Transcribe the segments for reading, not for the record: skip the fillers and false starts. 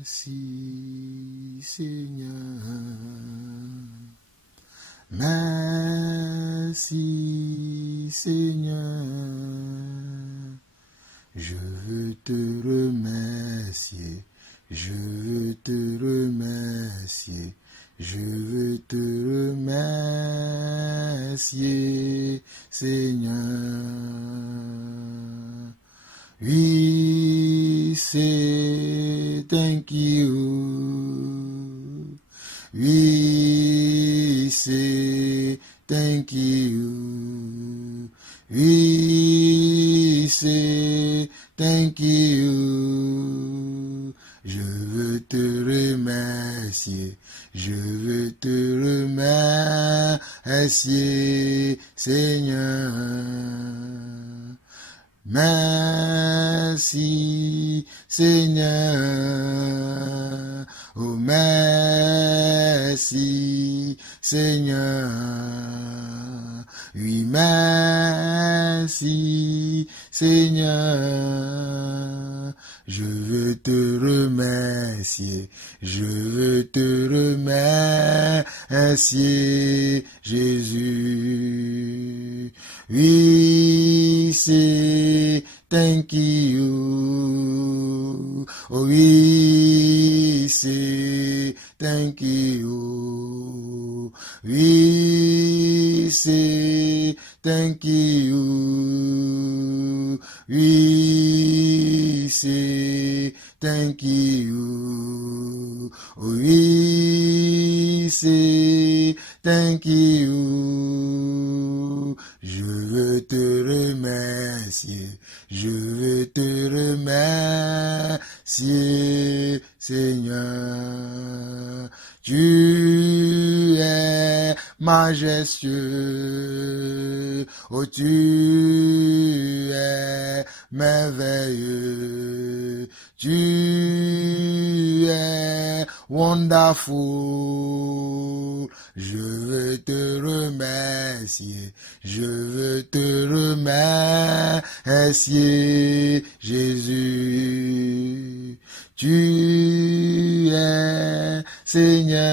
Merci Seigneur, merci Seigneur, je veux te remercier, je veux te remercier, je veux te remercier Seigneur. We say thank you. We say thank you. We say thank you. Je veux te remercier. Je veux te remercier, Seigneur. Merci Seigneur, oh merci Seigneur, oui merci Seigneur, je veux te remercier, je veux te remercier Jésus, oui c'est thank you. Oh, we say thank you. We say thank you. We say thank you. Oh, we say thank you. Je veux te remercier. Je veux te remercier, Seigneur. Tu es majestueux, oh tu es merveilleux, tu es wonderful. Je veux te remercier, je veux te remercier, Jésus. Tu es Seigneur,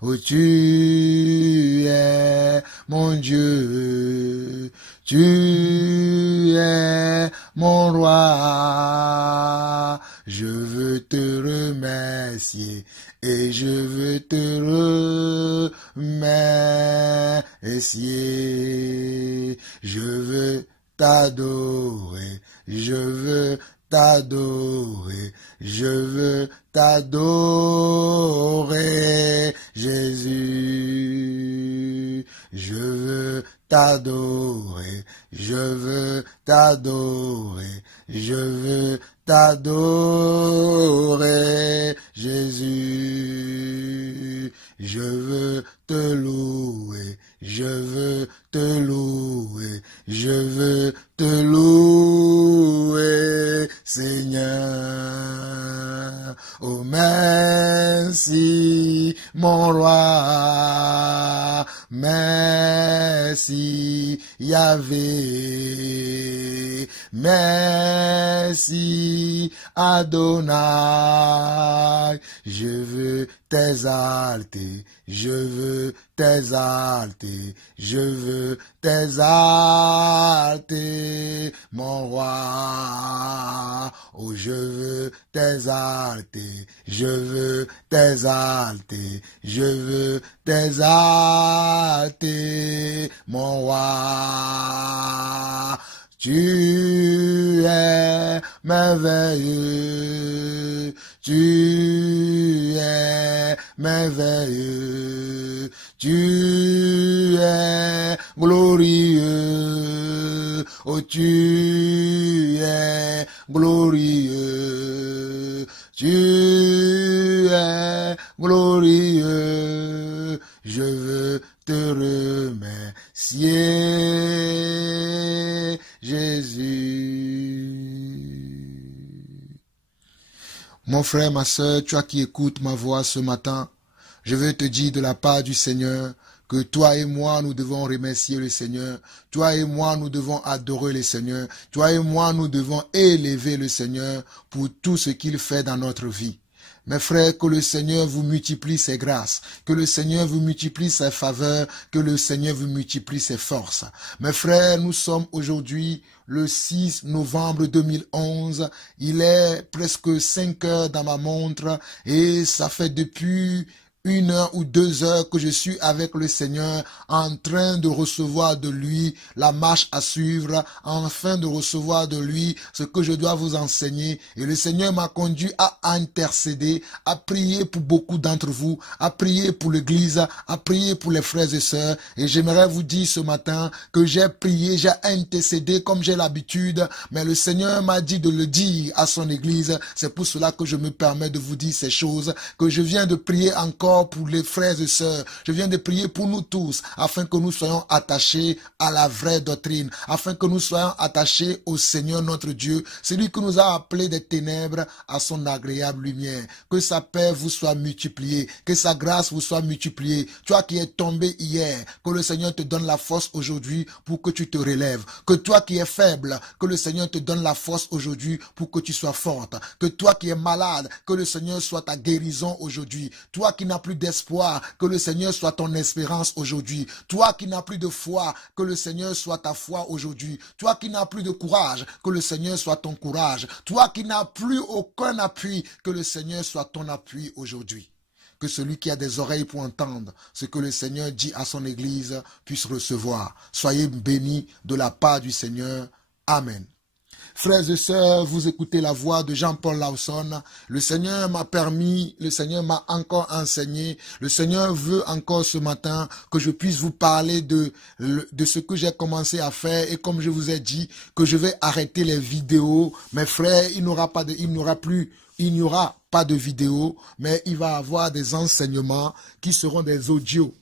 oh tu es mon Dieu, tu es mon roi. Je veux te remercier et je veux te remercier. Je veux t'adorer, je veux t'adorer, je veux t'adorer, Jésus. Je veux t'adorer, je veux t'adorer, je veux t'adorer, Jésus. Je veux te louer, je veux te louer, je veux te louer, Seigneur. Oh merci, mon roi, merci, Yahvé, merci, Adonai. Je veux t'exalter, je veux t'exalter, je veux t'exalter, mon roi. Oh, je veux t'exalter, je veux t'exalter, je veux t'exalter, mon roi. Tu es merveilleux, tu es merveilleux, tu es glorieux, oh tu es glorieux, tu es glorieux, je veux te remercier, Jésus. Mon frère, ma sœur, toi qui écoutes ma voix ce matin, je veux te dire de la part du Seigneur que toi et moi, nous devons remercier le Seigneur. Toi et moi, nous devons adorer le Seigneur. Toi et moi, nous devons élever le Seigneur pour tout ce qu'il fait dans notre vie. Mes frères, que le Seigneur vous multiplie ses grâces, que le Seigneur vous multiplie ses faveurs, que le Seigneur vous multiplie ses forces. Mes frères, nous sommes aujourd'hui le 6 novembre 2011. Il est presque 5 heures dans ma montre et ça fait depuis 1 heure ou 2 heures que je suis avec le Seigneur en train de recevoir de lui la marche à suivre, afin de recevoir de lui ce que je dois vous enseigner. Et le Seigneur m'a conduit à intercéder, à prier pour beaucoup d'entre vous, à prier pour l'église, à prier pour les frères et sœurs. Et j'aimerais vous dire ce matin que j'ai prié, j'ai intercédé comme j'ai l'habitude, mais le Seigneur m'a dit de le dire à son église. C'est pour cela que je me permets de vous dire ces choses, que je viens de prier encore pour les frères et sœurs. Je viens de prier pour nous tous, afin que nous soyons attachés à la vraie doctrine, afin que nous soyons attachés au Seigneur notre Dieu, celui qui nous a appelés des ténèbres à son agréable lumière. Que sa paix vous soit multipliée, que sa grâce vous soit multipliée. Toi qui es tombé hier, que le Seigneur te donne la force aujourd'hui pour que tu te relèves. Que toi qui es faible, que le Seigneur te donne la force aujourd'hui pour que tu sois forte. Que toi qui es malade, que le Seigneur soit ta guérison aujourd'hui. Toi qui n'as plus d'espoir, que le Seigneur soit ton espérance aujourd'hui. Toi qui n'as plus de foi, que le Seigneur soit ta foi aujourd'hui. Toi qui n'as plus de courage, que le Seigneur soit ton courage. Toi qui n'as plus aucun appui, que le Seigneur soit ton appui aujourd'hui. Que celui qui a des oreilles pour entendre ce que le Seigneur dit à son Église puisse recevoir. Soyez bénis de la part du Seigneur. Amen. Frères et sœurs, vous écoutez la voix de Jean-Paul Lawson. Le Seigneur m'a permis, le Seigneur m'a encore enseigné. Le Seigneur veut encore ce matin que je puisse vous parler de ce que j'ai commencé à faire. Et comme je vous ai dit que je vais arrêter les vidéos, mes frères, il n'y aura pas de vidéo, mais il va y avoir des enseignements qui seront des audios.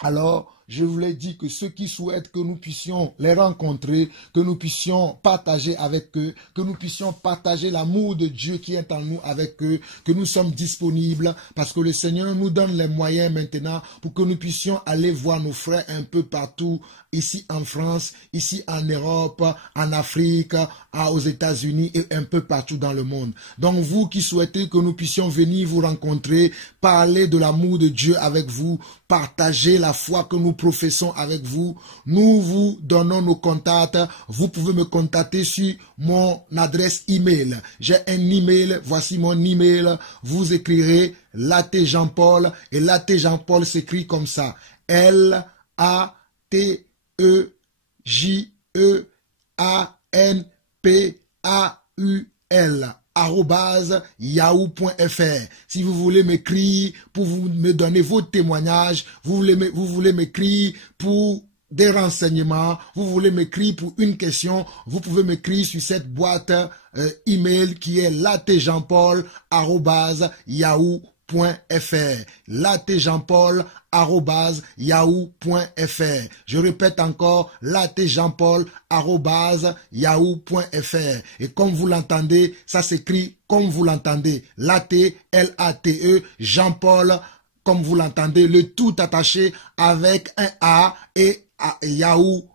Alors, je vous l'ai dit que ceux qui souhaitent que nous puissions les rencontrer, que nous puissions partager avec eux, que nous puissions partager l'amour de Dieu qui est en nous avec eux, que nous sommes disponibles parce que le Seigneur nous donne les moyens maintenant pour que nous puissions aller voir nos frères un peu partout, ici en France, ici en Europe, en Afrique, aux États-Unis et un peu partout dans le monde. Donc vous qui souhaitez que nous puissions venir vous rencontrer, parler de l'amour de Dieu avec vous, partager la foi que nous professons avec vous, nous vous donnons nos contacts. Vous pouvez me contacter sur mon adresse email. J'ai un email, voici mon email. Vous écrirez Laté Jean-Paul et Laté Jean-Paul s'écrit comme ça. LATEJEANPAUL @yahoo.fr. Si vous voulez m'écrire pour me donner vos témoignages, vous voulez m'écrire pour des renseignements, vous voulez m'écrire pour une question, vous pouvez m'écrire sur cette boîte email qui est latejeanpaul@yahoo.fr. latejeanpaul@yahoo.fr. Je répète encore, latejeanpaul@yahoo.fr. Et comme vous l'entendez, ça s'écrit comme vous l'entendez. Laté, L-A-T-E, Jean-Paul, comme vous l'entendez, le tout attaché avec un A et yahoo.fr.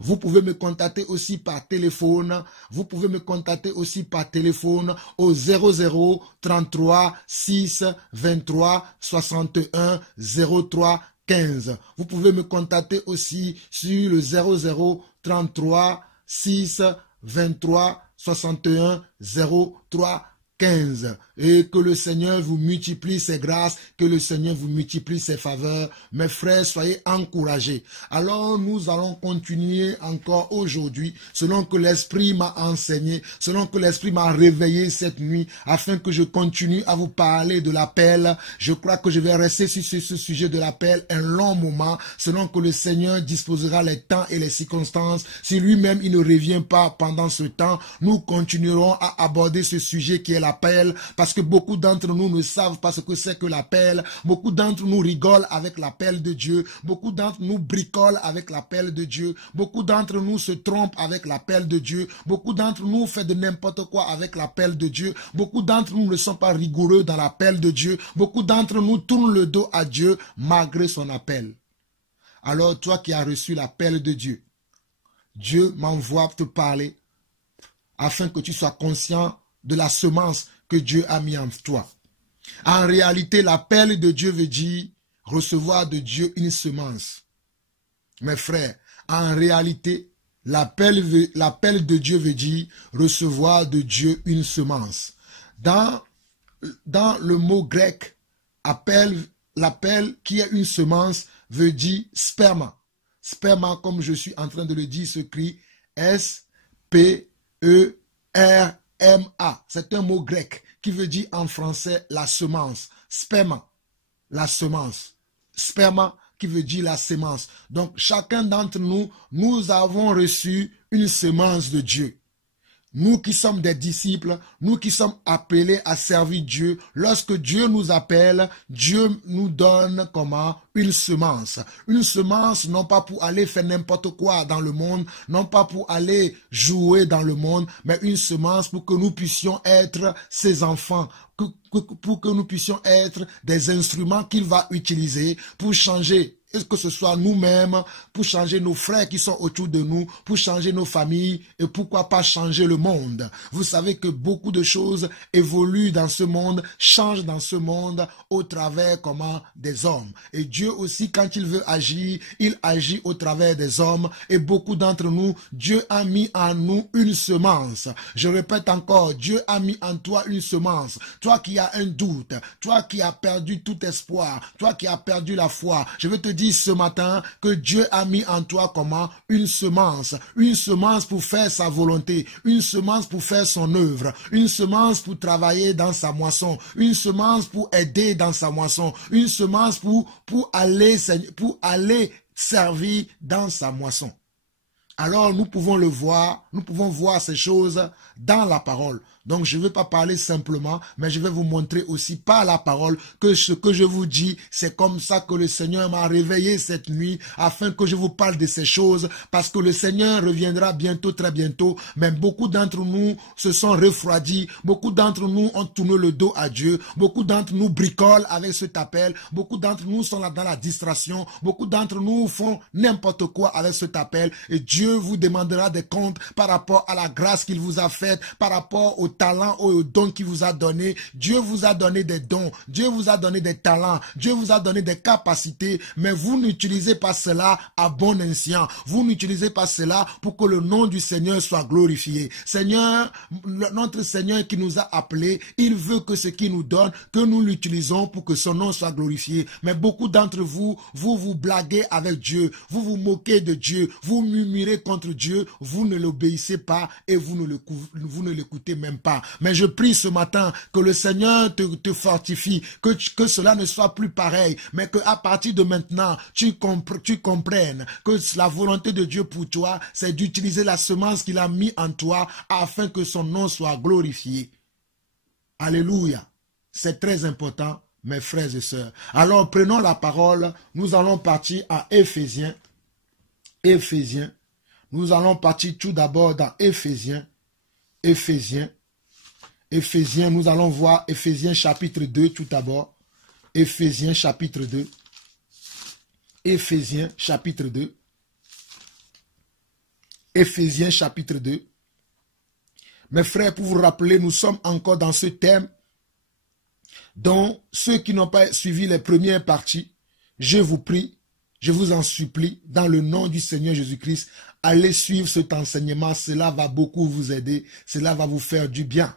Vous pouvez me contacter aussi par téléphone. Vous pouvez me contacter aussi par téléphone au 00 33 6 23 61 03 15. Vous pouvez me contacter aussi sur le 00 33 6 23 61 03 15. Et que le Seigneur vous multiplie ses grâces, que le Seigneur vous multiplie ses faveurs. Mes frères, soyez encouragés. Alors nous allons continuer encore aujourd'hui, selon que l'Esprit m'a enseigné, selon que l'Esprit m'a réveillé cette nuit, afin que je continue à vous parler de l'appel. Je crois que je vais rester sur ce sujet de l'appel un long moment, selon que le Seigneur disposera les temps et les circonstances. Si lui-même il ne revient pas pendant ce temps, nous continuerons à aborder ce sujet qui est l'appel. l'appel, parce que beaucoup d'entre nous ne savent pas ce que c'est que l'appel. Beaucoup d'entre nous rigolent avec l'appel de Dieu. Beaucoup d'entre nous bricolent avec l'appel de Dieu. Beaucoup d'entre nous se trompent avec l'appel de Dieu. Beaucoup d'entre nous font de n'importe quoi avec l'appel de Dieu. Beaucoup d'entre nous ne sont pas rigoureux dans l'appel de Dieu. Beaucoup d'entre nous tournent le dos à Dieu malgré son appel. Alors toi qui as reçu l'appel de Dieu, Dieu m'envoie te parler afin que tu sois conscient de la semence que Dieu a mis en toi. En réalité, l'appel de Dieu veut dire recevoir de Dieu une semence. Mes frères, en réalité, l'appel de Dieu veut dire recevoir de Dieu une semence. Dans le mot grec, l'appel qui est une semence veut dire sperma. Sperma, comme je suis en train de le dire, s'écrit S-P-E-R-M-A. C'est un mot grec qui veut dire en français la semence. Sperma, la semence. Sperma qui veut dire la semence. Donc chacun d'entre nous, nous avons reçu une semence de Dieu. Nous qui sommes des disciples, nous qui sommes appelés à servir Dieu, lorsque Dieu nous appelle, Dieu nous donne comment? Une semence. Une semence non pas pour aller faire n'importe quoi dans le monde, non pas pour aller jouer dans le monde, mais une semence pour que nous puissions être ses enfants, pour que nous puissions être des instruments qu'il va utiliser pour changer. Est-ce que ce soit nous-mêmes, pour changer nos frères qui sont autour de nous, pour changer nos familles et pourquoi pas changer le monde. Vous savez que beaucoup de choses évoluent dans ce monde, changent dans ce monde au travers comment des hommes. Et Dieu aussi, quand il veut agir, il agit au travers des hommes. Et beaucoup d'entre nous, Dieu a mis en nous une semence. Je répète encore, Dieu a mis en toi une semence. Toi qui as un doute, toi qui as perdu tout espoir, toi qui as perdu la foi, je veux te dire ce matin que Dieu a mis en toi comment? Une semence pour faire sa volonté, une semence pour faire son œuvre, une semence pour travailler dans sa moisson, une semence pour aider dans sa moisson, une semence pour aller servir dans sa moisson. Alors nous pouvons le voir, nous pouvons voir ces choses dans la parole. Donc je ne vais pas parler simplement, mais je vais vous montrer aussi par la parole que ce que je vous dis, c'est comme ça que le Seigneur m'a réveillé cette nuit, afin que je vous parle de ces choses, parce que le Seigneur reviendra bientôt, très bientôt, mais beaucoup d'entre nous se sont refroidis, beaucoup d'entre nous ont tourné le dos à Dieu, beaucoup d'entre nous bricolent avec cet appel, beaucoup d'entre nous sont là dans la distraction, beaucoup d'entre nous font n'importe quoi avec cet appel, et Dieu vous demandera des comptes par rapport à la grâce qu'il vous a faite, par rapport au talent ou au don qu'il vous a donné. Dieu vous a donné des dons, Dieu vous a donné des talents, Dieu vous a donné des capacités, mais vous n'utilisez pas cela à bon escient. Vous n'utilisez pas cela pour que le nom du Seigneur soit glorifié. Seigneur, notre Seigneur qui nous a appelés, il veut que ce qu'il nous donne, que nous l'utilisons pour que son nom soit glorifié. Mais beaucoup d'entre vous, vous blaguez avec Dieu, vous vous moquez de Dieu, vous murmurez contre Dieu, vous ne l'obéissez pas et vous ne l'écoutez même pas. Mais je prie ce matin que le Seigneur te fortifie, que cela ne soit plus pareil, mais qu'à partir de maintenant, tu comprennes que la volonté de Dieu pour toi, c'est d'utiliser la semence qu'il a mis en toi afin que son nom soit glorifié. Alléluia. C'est très important, mes frères et sœurs. Alors prenons la parole, nous allons partir à Éphésiens. Nous allons partir tout d'abord dans Éphésiens, nous allons voir Éphésiens chapitre 2 tout d'abord. Éphésiens chapitre 2. Éphésiens chapitre 2. Éphésiens chapitre 2. Mes frères, pour vous rappeler, nous sommes encore dans ce thème dont ceux qui n'ont pas suivi les premières parties, je vous prie, je vous en supplie, dans le nom du Seigneur Jésus-Christ, allez suivre cet enseignement, cela va beaucoup vous aider, cela va vous faire du bien.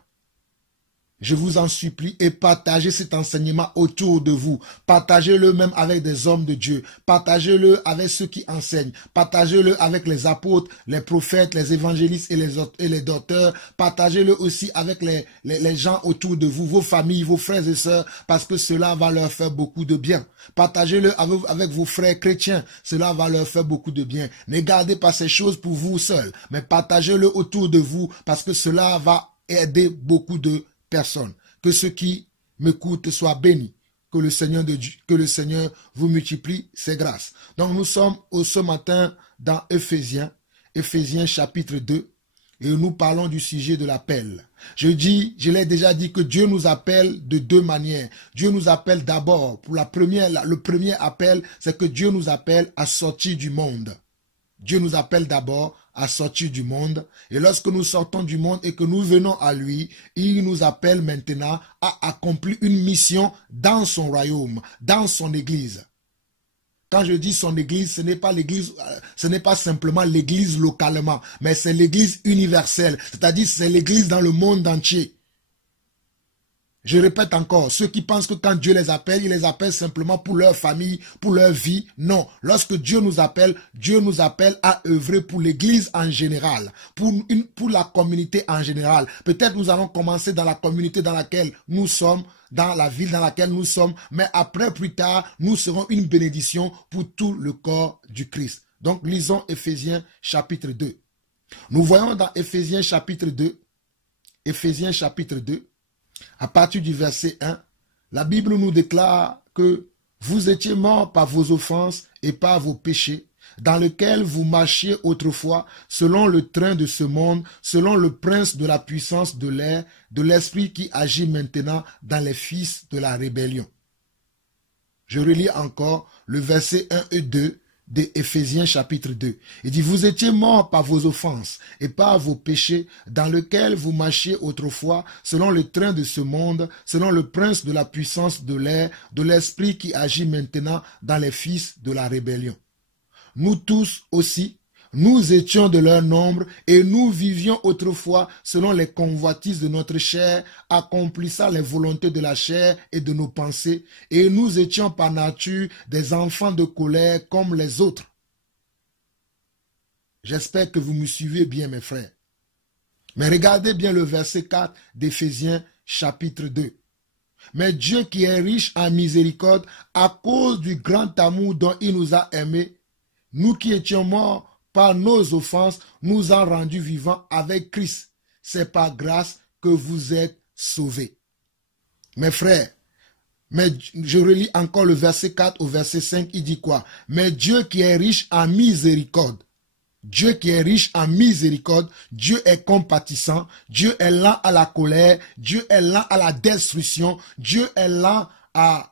Je vous en supplie et partagez cet enseignement autour de vous. Partagez-le même avec des hommes de Dieu. Partagez-le avec ceux qui enseignent. Partagez-le avec les apôtres, les prophètes, les évangélistes et les docteurs. Partagez-le aussi avec les gens autour de vous, vos familles, vos frères et sœurs, parce que cela va leur faire beaucoup de bien. Partagez-le avec vos frères chrétiens. Cela va leur faire beaucoup de bien. Ne gardez pas ces choses pour vous seuls, mais partagez-le autour de vous parce que cela va aider beaucoup de personnes. Que ceux qui m'écoutent soient bénis. Que le Seigneur vous multiplie ses grâces. Donc nous sommes ce matin dans Éphésiens chapitre 2, et nous parlons du sujet de l'appel. Je l'ai déjà dit que Dieu nous appelle de deux manières. Dieu nous appelle d'abord, le premier appel, c'est que Dieu nous appelle à sortir du monde. Dieu nous appelle d'abord à sortir du monde. Et lorsque nous sortons du monde et que nous venons à lui, il nous appelle maintenant à accomplir une mission dans son royaume, dans son église. Quand je dis son église, ce n'est pas simplement l'église localement, mais c'est l'église universelle, c'est-à-dire c'est l'église dans le monde entier. Je répète encore, ceux qui pensent que quand Dieu les appelle, il les appelle simplement pour leur famille, pour leur vie. Non, lorsque Dieu nous appelle à œuvrer pour l'église en général, pour la communauté en général. Peut-être nous allons commencer dans la communauté dans laquelle nous sommes, dans la ville dans laquelle nous sommes, mais après, plus tard, nous serons une bénédiction pour tout le corps du Christ. Donc, lisons Éphésiens chapitre 2. Nous voyons dans Éphésiens chapitre 2, à partir du verset 1, la Bible nous déclare que vous étiez morts par vos offenses et par vos péchés, dans lesquels vous marchiez autrefois selon le train de ce monde, selon le prince de la puissance de l'air, de l'esprit qui agit maintenant dans les fils de la rébellion. Je relis encore le verset 1 et 2 de Éphésiens chapitre 2. Il dit, vous étiez morts par vos offenses et par vos péchés, dans lesquels vous marchiez autrefois, selon le train de ce monde, selon le prince de la puissance de l'air, de l'esprit qui agit maintenant dans les fils de la rébellion. Nous tous aussi, nous étions de leur nombre et nous vivions autrefois selon les convoitises de notre chair, accomplissant les volontés de la chair et de nos pensées, et nous étions par nature des enfants de colère comme les autres. J'espère que vous me suivez bien, mes frères. Mais regardez bien le verset 4 d'Éphésiens chapitre 2. Mais Dieu qui est riche en miséricorde, à cause du grand amour dont il nous a aimés, nous qui étions morts par nos offenses, nous a rendus vivants avec Christ. C'est par grâce que vous êtes sauvés. Mes frères, mais je relis encore le verset 4 au verset 5, il dit quoi? Mais Dieu qui est riche en miséricorde, Dieu qui est riche en miséricorde, Dieu est compatissant, Dieu est lent à la colère, Dieu est lent à la destruction, Dieu est lent à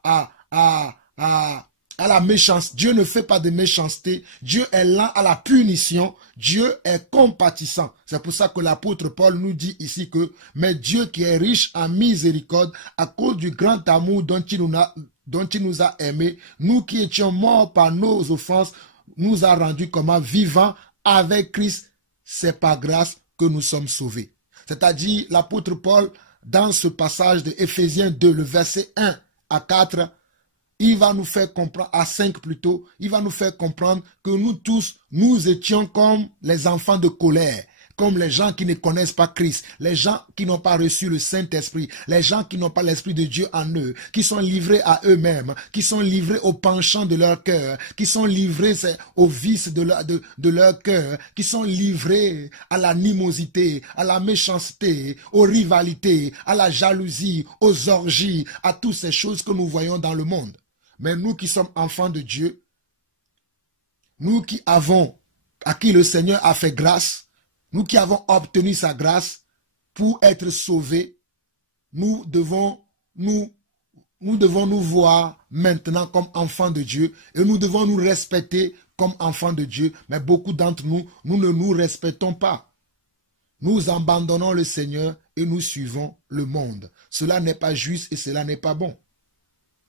la méchanceté. Dieu ne fait pas de méchanceté. Dieu est lent à la punition. Dieu est compatissant. C'est pour ça que l'apôtre Paul nous dit ici que, mais Dieu qui est riche en miséricorde, à cause du grand amour dont il nous a aimés, nous qui étions morts par nos offenses, nous a rendus comme vivants avec Christ. C'est par grâce que nous sommes sauvés. C'est-à-dire, l'apôtre Paul, dans ce passage de Éphésiens 2, le verset 1 à 4, il va nous faire comprendre, à 5 plutôt, il va nous faire comprendre que nous tous, nous étions comme les enfants de colère, comme les gens qui ne connaissent pas Christ, les gens qui n'ont pas reçu le Saint-Esprit, les gens qui n'ont pas l'Esprit de Dieu en eux, qui sont livrés à eux-mêmes, qui sont livrés aux penchants de leur cœur, qui sont livrés aux vices de leur cœur, qui sont livrés à l'animosité, à la méchanceté, aux rivalités, à la jalousie, aux orgies, à toutes ces choses que nous voyons dans le monde. Mais nous qui sommes enfants de Dieu, nous qui avons, à qui le Seigneur a fait grâce, nous qui avons obtenu sa grâce pour être sauvés, nous devons nous voir maintenant comme enfants de Dieu et nous devons nous respecter comme enfants de Dieu. Mais beaucoup d'entre nous, nous ne nous respectons pas. Nous abandonnons le Seigneur et nous suivons le monde. Cela n'est pas juste et cela n'est pas bon.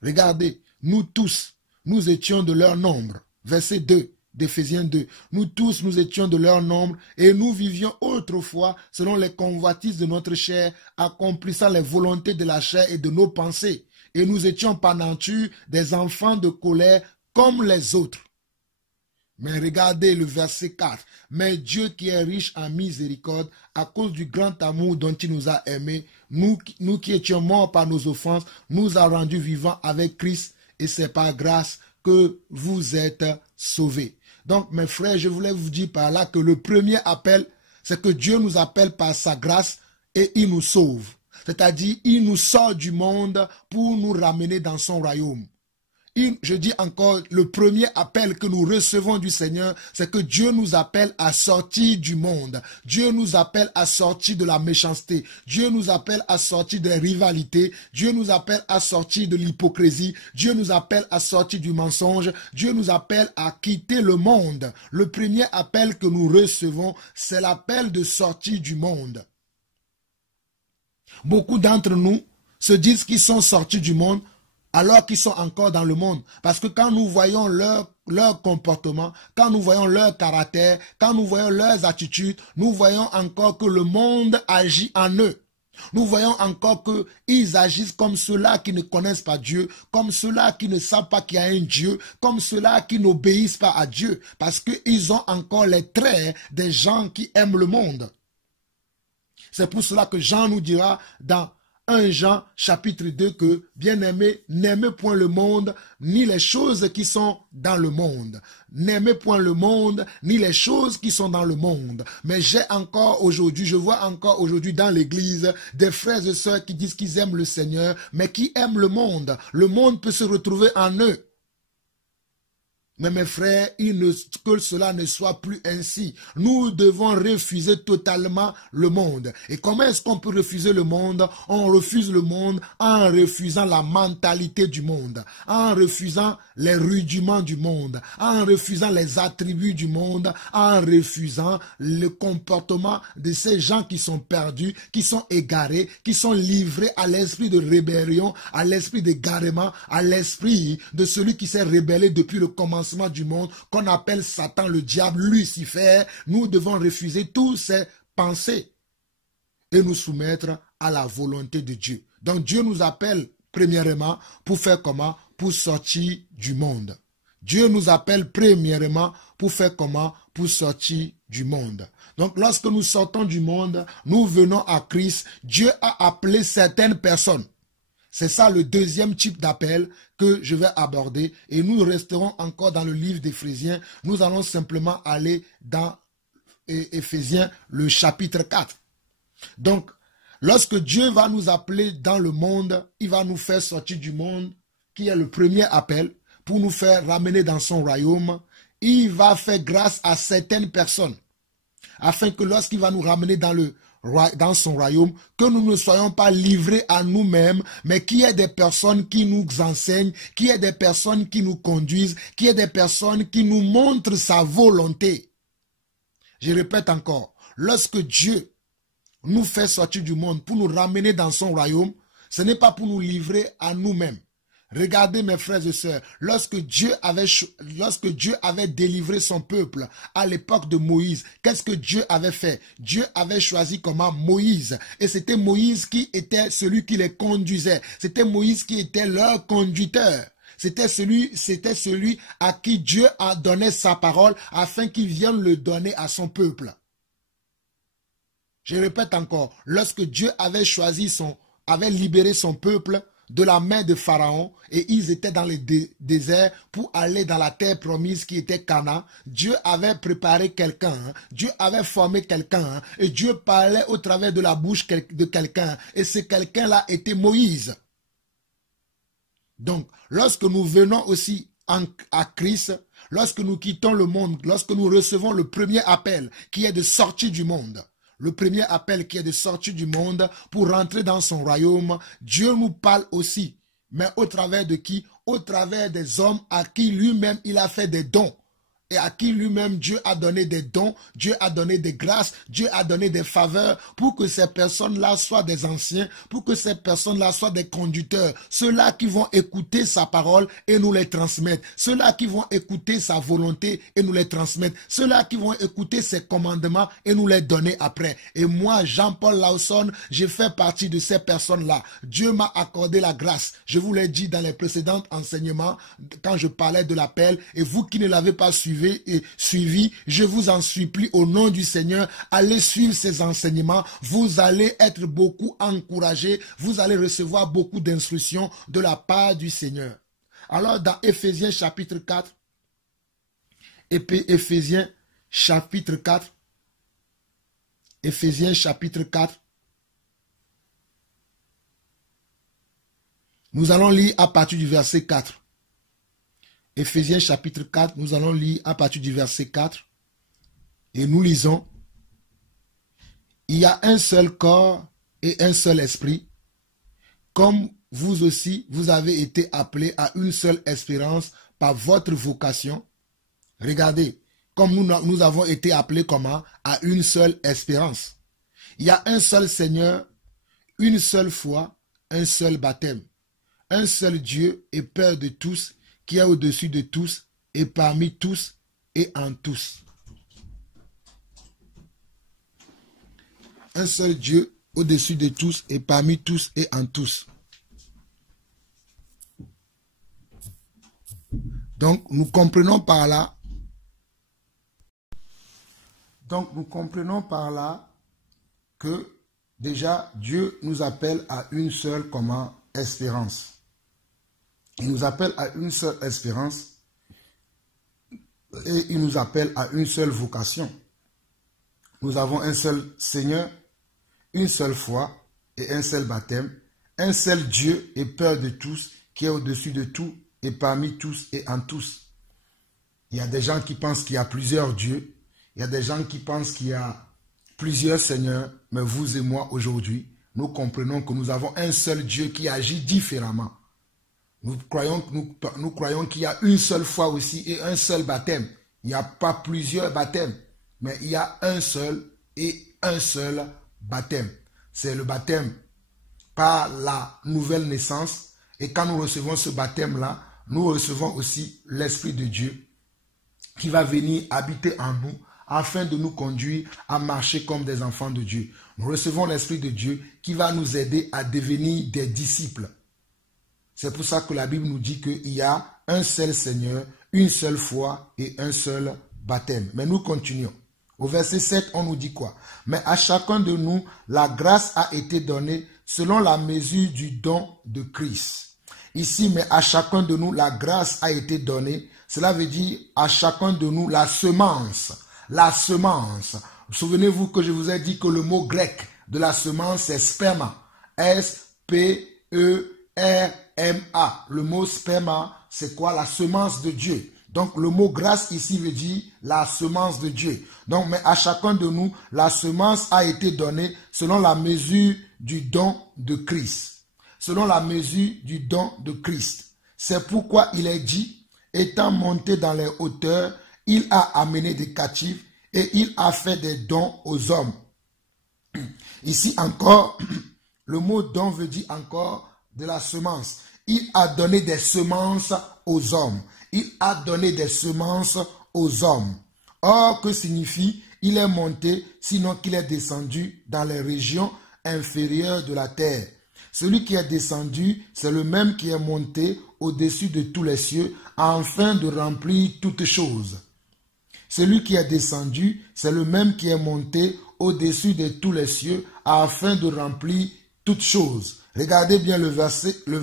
Regardez. Nous tous, nous étions de leur nombre. Verset 2 d'Éphésiens 2. Nous tous, nous étions de leur nombre et nous vivions autrefois selon les convoitises de notre chair, accomplissant les volontés de la chair et de nos pensées. Et nous étions par nature des enfants de colère comme les autres. Mais regardez le verset 4. Mais Dieu qui est riche en miséricorde, à cause du grand amour dont il nous a aimés, nous qui étions morts par nos offenses, nous a rendus vivants avec Christ. Et c'est par grâce que vous êtes sauvés. Donc, mes frères, je voulais vous dire par là que le premier appel, c'est que Dieu nous appelle par sa grâce et il nous sauve. C'est-à-dire, il nous sort du monde pour nous ramener dans son royaume. Je dis encore, le premier appel que nous recevons du Seigneur, c'est que Dieu nous appelle à sortir du monde. Dieu nous appelle à sortir de la méchanceté. Dieu nous appelle à sortir des rivalités. Dieu nous appelle à sortir de l'hypocrisie. Dieu nous appelle à sortir du mensonge. Dieu nous appelle à quitter le monde. Le premier appel que nous recevons, c'est l'appel de sortir du monde. Beaucoup d'entre nous se disent qu'ils sont sortis du monde, alors qu'ils sont encore dans le monde. Parce que quand nous voyons leur comportement, quand nous voyons leur caractère, quand nous voyons leurs attitudes, nous voyons encore que le monde agit en eux. Nous voyons encore qu'ils agissent comme ceux-là qui ne connaissent pas Dieu, comme ceux-là qui ne savent pas qu'il y a un Dieu, comme ceux-là qui n'obéissent pas à Dieu, parce qu'ils ont encore les traits des gens qui aiment le monde. C'est pour cela que Jean nous dira dans 1 Jean chapitre 2 que, bien-aimés, n'aimez point le monde, ni les choses qui sont dans le monde. N'aimez point le monde, ni les choses qui sont dans le monde. Mais je vois encore aujourd'hui dans l'église des frères et sœurs qui disent qu'ils aiment le Seigneur, mais qui aiment le monde. Le monde peut se retrouver en eux. Mais mes frères, que cela ne soit plus ainsi. Nous devons refuser totalement le monde. Et comment est-ce qu'on peut refuser le monde? On refuse le monde en refusant la mentalité du monde, en refusant les rudiments du monde, en refusant les attributs du monde, en refusant le comportement de ces gens qui sont perdus, qui sont égarés, qui sont livrés à l'esprit de rébellion, à l'esprit d'égarement, à l'esprit de celui qui s'est rébellé depuis le commencement du monde, qu'on appelle Satan, le diable, Lucifer. Nous devons refuser toutes ces pensées et nous soumettre à la volonté de Dieu. Donc Dieu nous appelle premièrement pour faire comment? Pour sortir du monde. Dieu nous appelle premièrement pour faire comment? Pour sortir du monde. Donc lorsque nous sortons du monde, nous venons à Christ. Dieu a appelé certaines personnes. C'est ça le deuxième type d'appel que je vais aborder. Et nous resterons encore dans le livre d'Éphésiens. Nous allons simplement aller dans Éphésiens, le chapitre 4. Donc, lorsque Dieu va nous appeler dans le monde, il va nous faire sortir du monde, qui est le premier appel, pour nous faire ramener dans son royaume. Il va faire grâce à certaines personnes, afin que lorsqu'il va nous ramener dans son royaume, que nous ne soyons pas livrés à nous-mêmes, mais qu'il y ait des personnes qui nous enseignent, qu'il y ait des personnes qui nous conduisent, qu'il y ait des personnes qui nous montrent sa volonté. Je répète encore, lorsque Dieu nous fait sortir du monde pour nous ramener dans son royaume, ce n'est pas pour nous livrer à nous-mêmes. Regardez mes frères et sœurs, lorsque Dieu avait délivré son peuple à l'époque de Moïse, qu'est-ce que Dieu avait fait? Dieu avait choisi comment? Moïse. Et c'était Moïse qui était celui qui les conduisait. C'était Moïse qui était leur conducteur. C'était celui à qui Dieu a donné sa parole afin qu'il vienne le donner à son peuple. Je répète encore, lorsque Dieu avait libéré son peuple de la main de Pharaon et ils étaient dans le désert pour aller dans la terre promise qui était Canaan, Dieu avait préparé quelqu'un, Dieu avait formé quelqu'un et Dieu parlait au travers de la bouche de quelqu'un et ce quelqu'un-là était Moïse. Donc, lorsque nous venons aussi à Christ, lorsque nous quittons le monde, lorsque nous recevons le premier appel qui est de sortir du monde, le premier appel qui est de sortir du monde pour rentrer dans son royaume, Dieu nous parle aussi. Mais au travers de qui? Au travers des hommes à qui lui-même il a fait des dons. Et à qui lui-même Dieu a donné des dons, Dieu a donné des grâces, Dieu a donné des faveurs pour que ces personnes-là soient des anciens, pour que ces personnes-là soient des conducteurs, ceux-là qui vont écouter sa parole et nous les transmettre, ceux-là qui vont écouter sa volonté et nous les transmettre, ceux-là qui vont écouter ses commandements et nous les donner après. Et moi, Jean-Paul Lawson, j'ai fait partie de ces personnes-là. Dieu m'a accordé la grâce. Je vous l'ai dit dans les précédents enseignements, quand je parlais de l'appel, et vous qui ne l'avez pas suivi, je vous en supplie au nom du Seigneur, allez suivre ces enseignements, vous allez être beaucoup encouragés, vous allez recevoir beaucoup d'instructions de la part du Seigneur. Alors dans Éphésiens chapitre 4, Éphésiens chapitre 4, Nous allons lire à partir du verset 4. Éphésiens chapitre 4, nous allons lire à partir du verset 4. Et nous lisons: il y a un seul corps et un seul esprit, comme vous aussi, vous avez été appelés à une seule espérance par votre vocation. Regardez, comme nous avons été appelés comment? À une seule espérance. Il y a un seul Seigneur, une seule foi, un seul baptême, un seul Dieu et Père de tous, qui est au-dessus de tous et parmi tous et en tous. Un seul Dieu au-dessus de tous et parmi tous et en tous. Donc, nous comprenons par là que déjà Dieu nous appelle à une seule espérance. Il nous appelle à une seule espérance et il nous appelle à une seule vocation. Nous avons un seul Seigneur, une seule foi et un seul baptême, un seul Dieu et Père de tous, qui est au-dessus de tout et parmi tous et en tous. Il y a des gens qui pensent qu'il y a plusieurs dieux, il y a des gens qui pensent qu'il y a plusieurs seigneurs, mais vous et moi aujourd'hui, nous comprenons que nous avons un seul Dieu qui agit différemment. Nous croyons qu'il y a une seule foi aussi et un seul baptême. Il n'y a pas plusieurs baptêmes, mais il y a un seul et un seul baptême. C'est le baptême par la nouvelle naissance. Et quand nous recevons ce baptême-là, nous recevons aussi l'Esprit de Dieu qui va venir habiter en nous afin de nous conduire à marcher comme des enfants de Dieu. Nous recevons l'Esprit de Dieu qui va nous aider à devenir des disciples. C'est pour ça que la Bible nous dit qu'il y a un seul Seigneur, une seule foi et un seul baptême. Mais nous continuons. Au verset 7, on nous dit quoi? Mais à chacun de nous, la grâce a été donnée selon la mesure du don de Christ. Ici, mais à chacun de nous, la grâce a été donnée. Cela veut dire à chacun de nous la semence. La semence. Souvenez-vous que je vous ai dit que le mot grec de la semence c'est sperma. S-P-E-R-M-A. Le mot sperma, c'est quoi? La semence de Dieu. Donc le mot grâce ici veut dire la semence de Dieu. Donc, mais à chacun de nous, la semence a été donnée selon la mesure du don de Christ. Selon la mesure du don de Christ. C'est pourquoi il est dit, étant monté dans les hauteurs, il a amené des captifs et il a fait des dons aux hommes. Ici encore, le mot don veut dire encore de la semence. Il a donné des semences aux hommes. Il a donné des semences aux hommes. Or, que signifie il est monté, sinon qu'il est descendu dans les régions inférieures de la terre. Celui qui est descendu, c'est le même qui est monté au-dessus de tous les cieux, afin de remplir toutes choses. Celui qui est descendu, c'est le même qui est monté au-dessus de tous les cieux, afin de remplir toutes choses. Regardez bien le verset 9,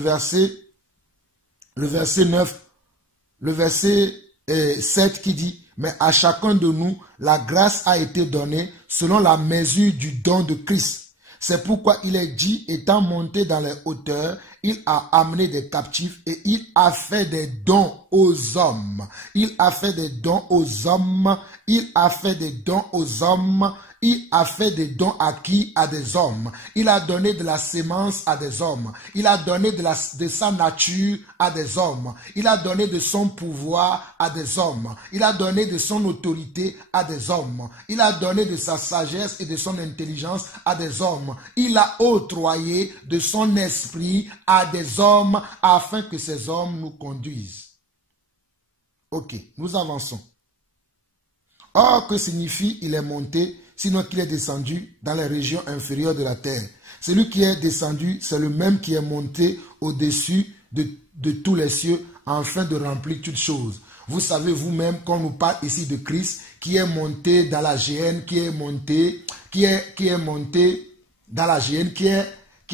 le verset 7 qui dit, mais à chacun de nous, la grâce a été donnée selon la mesure du don de Christ. C'est pourquoi il est dit, étant monté dans les hauteurs, il a amené des captifs et il a fait des dons aux hommes. Il a fait des dons aux hommes. Il a fait des dons aux hommes. Il a fait des dons à qui? À des hommes. Il a donné de la sémence à des hommes. Il a donné de sa nature à des hommes. Il a donné de son pouvoir à des hommes. Il a donné de son autorité à des hommes. Il a donné de sa sagesse et de son intelligence à des hommes. Il a octroyé de son esprit à des hommes afin que ces hommes nous conduisent. Ok, nous avançons. Or, que signifie il est monté, sinon qu'il est descendu dans les régions inférieures de la terre? Celui qui est descendu, c'est le même qui est monté au-dessus de tous les cieux, afin de remplir toutes choses. Vous savez vous-même, quand on nous parle ici de Christ, qui est monté dans la géhenne, qui est monté dans la géhenne, qui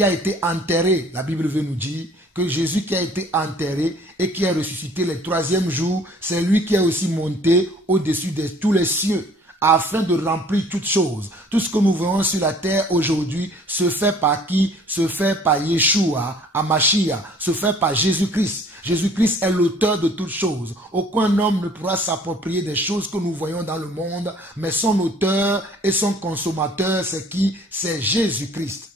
a été enterré. La Bible veut nous dire que Jésus qui a été enterré et qui est ressuscité le troisième jour, c'est lui qui est aussi monté au-dessus de tous les cieux, afin de remplir toutes choses. Tout ce que nous voyons sur la terre aujourd'hui se fait par qui? Se fait par Yeshua, Hamashiach, se fait par Jésus-Christ. Jésus-Christ est l'auteur de toutes choses. Aucun homme ne pourra s'approprier des choses que nous voyons dans le monde, mais son auteur et son consommateur, c'est qui? C'est Jésus-Christ.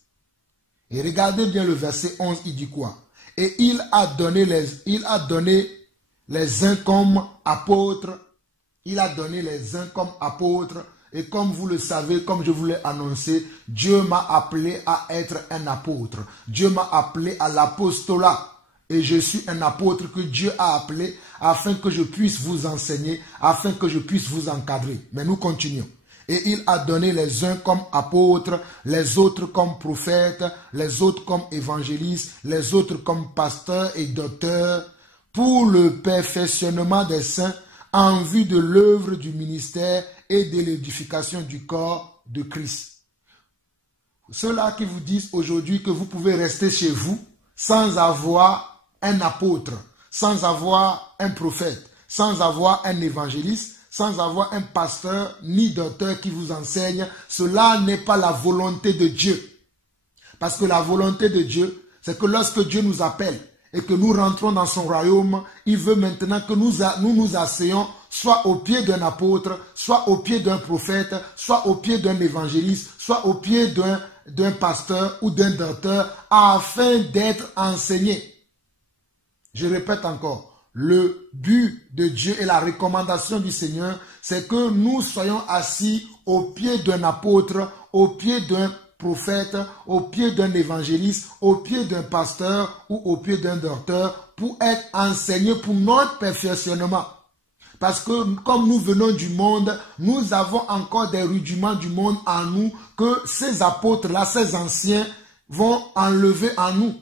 Et regardez bien le verset 11, il dit quoi? Et il a donné les uns comme apôtres. Il a donné les uns comme apôtres. Et comme vous le savez, comme je vous l'ai annoncé, Dieu m'a appelé à être un apôtre. Dieu m'a appelé à l'apostolat. Et je suis un apôtre que Dieu a appelé afin que je puisse vous enseigner, afin que je puisse vous encadrer. Mais nous continuons. Et il a donné les uns comme apôtres, les autres comme prophètes, les autres comme évangélistes, les autres comme pasteurs et docteurs, pour le perfectionnement des saints, en vue de l'œuvre du ministère et de l'édification du corps de Christ. Ceux-là qui vous disent aujourd'hui que vous pouvez rester chez vous sans avoir un apôtre, sans avoir un prophète, sans avoir un évangéliste, sans avoir un pasteur ni docteur qui vous enseigne, cela n'est pas la volonté de Dieu. Parce que la volonté de Dieu, c'est que lorsque Dieu nous appelle et que nous rentrons dans son royaume, il veut maintenant que nous nous asseyons soit au pied d'un apôtre, soit au pied d'un prophète, soit au pied d'un évangéliste, soit au pied d'un pasteur ou d'un docteur, afin d'être enseigné. Je répète encore. Le but de Dieu et la recommandation du Seigneur, c'est que nous soyons assis au pied d'un apôtre, au pied d'un prophète, au pied d'un évangéliste, au pied d'un pasteur ou au pied d'un docteur pour être enseignés pour notre perfectionnement. Parce que comme nous venons du monde, nous avons encore des rudiments du monde en nous que ces apôtres-là, ces anciens vont enlever en nous.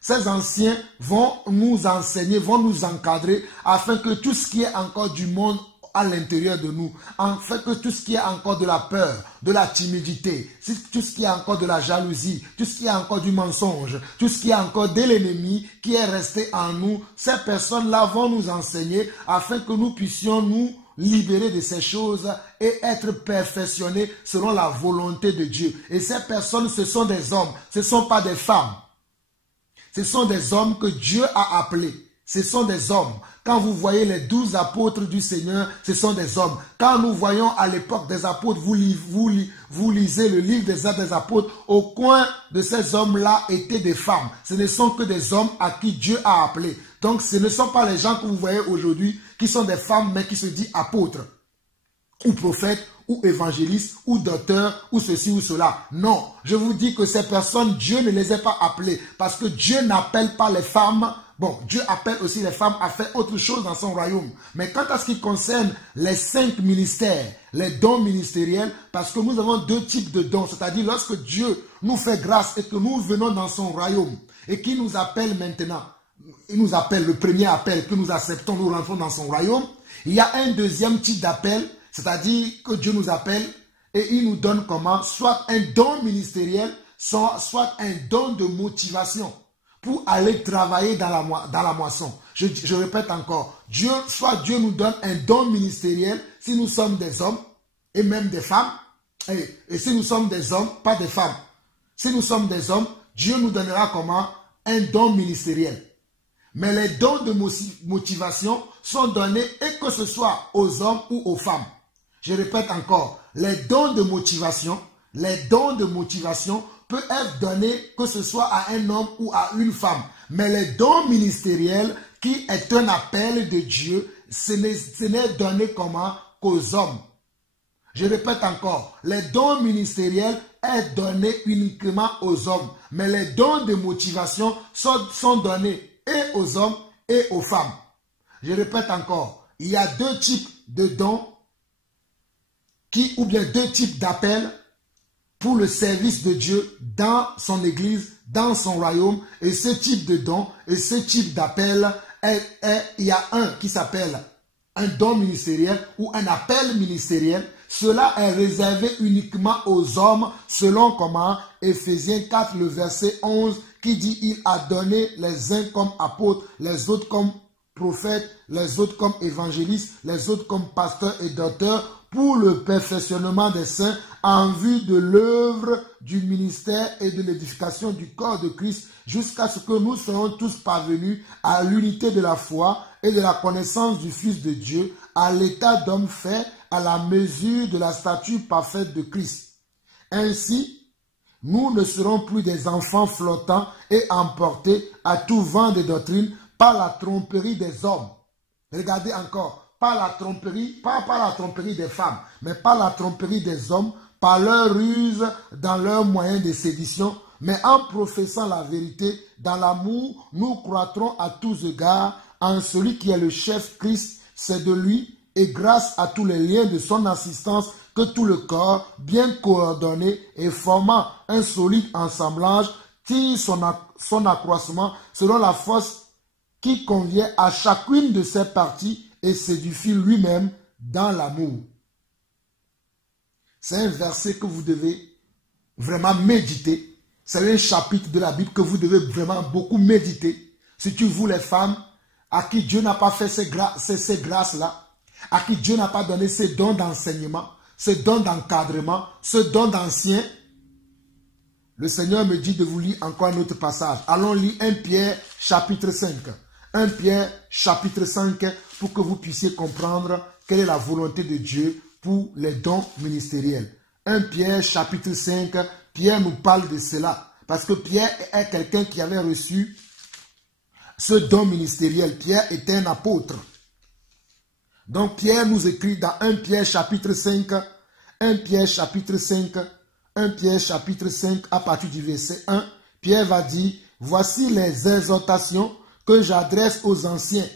Ces anciens vont nous enseigner, vont nous encadrer, afin que tout ce qui est encore du monde à l'intérieur de nous, afin que tout ce qui est encore de la peur, de la timidité, tout ce qui est encore de la jalousie, tout ce qui est encore du mensonge, tout ce qui est encore de l'ennemi qui est resté en nous, ces personnes-là vont nous enseigner afin que nous puissions nous libérer de ces choses et être perfectionnés selon la volonté de Dieu. Et ces personnes, ce sont des hommes, ce ne sont pas des femmes. Ce sont des hommes que Dieu a appelés. Ce sont des hommes. Quand vous voyez les 12 apôtres du Seigneur, ce sont des hommes. Quand nous voyons à l'époque des apôtres, vous lisez le livre des Actes des apôtres, au coin de ces hommes-là étaient des femmes. Ce ne sont que des hommes à qui Dieu a appelé. Donc ce ne sont pas les gens que vous voyez aujourd'hui qui sont des femmes mais qui se disent apôtres ou prophètes ou évangélistes, ou docteurs, ou ceci ou cela. Non, je vous dis que ces personnes, Dieu ne les a pas appelées, parce que Dieu n'appelle pas les femmes. Bon, Dieu appelle aussi les femmes à faire autre chose dans son royaume. Mais quant à ce qui concerne les 5 ministères, les dons ministériels, parce que nous avons 2 types de dons, c'est-à-dire lorsque Dieu nous fait grâce et que nous venons dans son royaume, et qu'il nous appelle maintenant, il nous appelle, le premier appel que nous acceptons, nous rentrons dans son royaume, il y a un deuxième type d'appel, c'est-à-dire que Dieu nous appelle et il nous donne comment? Soit un don ministériel, soit un don de motivation pour aller travailler dans la moisson. Je répète encore, soit Dieu nous donne un don ministériel si nous sommes des hommes et même des femmes, et si nous sommes des hommes, pas des femmes. Si nous sommes des hommes, Dieu nous donnera comment? Un don ministériel. Mais les dons de motivation sont donnés et que ce soit aux hommes ou aux femmes. Je répète encore, les dons de motivation peuvent être donnés que ce soit à un homme ou à une femme. Mais les dons ministériels, qui est un appel de Dieu, ce n'est donné comment? Qu'aux hommes. Je répète encore, les dons ministériels sont donnés uniquement aux hommes. Mais les dons de motivation sont donnés et aux hommes et aux femmes. Je répète encore, il y a 2 types de dons ou bien 2 types d'appels pour le service de Dieu dans son église, dans son royaume. Et ce type de don et ce type d'appel, il y a un qui s'appelle un don ministériel ou un appel ministériel. Cela est réservé uniquement aux hommes selon comment Éphésiens 4, le verset 11 qui dit « Il a donné les uns comme apôtres, les autres comme prophètes, les autres comme évangélistes, les autres comme pasteurs et docteurs, pour le perfectionnement des saints en vue de l'œuvre du ministère et de l'édification du corps de Christ jusqu'à ce que nous soyons tous parvenus à l'unité de la foi et de la connaissance du Fils de Dieu, à l'état d'homme fait à la mesure de la stature parfaite de Christ. Ainsi, nous ne serons plus des enfants flottants et emportés à tout vent de doctrine par la tromperie des hommes. Regardez encore, pas la tromperie des femmes, mais par la tromperie des hommes, par leur ruse dans leurs moyens de sédition, mais en professant la vérité, dans l'amour, nous croîtrons à tous égards en celui qui est le chef Christ, c'est de lui, et grâce à tous les liens de son assistance, que tout le corps, bien coordonné et formant un solide ensemblage, tire son accroissement selon la force qui convient à chacune de ses parties et s'édifie lui-même dans l'amour. C'est un verset que vous devez vraiment méditer. C'est un chapitre de la Bible que vous devez vraiment beaucoup méditer. Surtout vous les femmes, à qui Dieu n'a pas fait ces grâces-là, à qui Dieu n'a pas donné ces dons d'enseignement, ces dons d'encadrement, ce don d'ancien. Le Seigneur me dit de vous lire encore un autre passage. Allons lire 1 Pierre chapitre 5. 1 Pierre chapitre 5 pour que vous puissiez comprendre quelle est la volonté de Dieu pour les dons ministériels. 1 Pierre chapitre 5, Pierre nous parle de cela. Parce que Pierre est quelqu'un qui avait reçu ce don ministériel. Pierre était un apôtre. Donc Pierre nous écrit dans 1 Pierre chapitre 5, 1 Pierre chapitre 5, 1 Pierre chapitre 5 à partir du verset 1, Pierre va dire, voici les exhortations que j'adresse aux anciens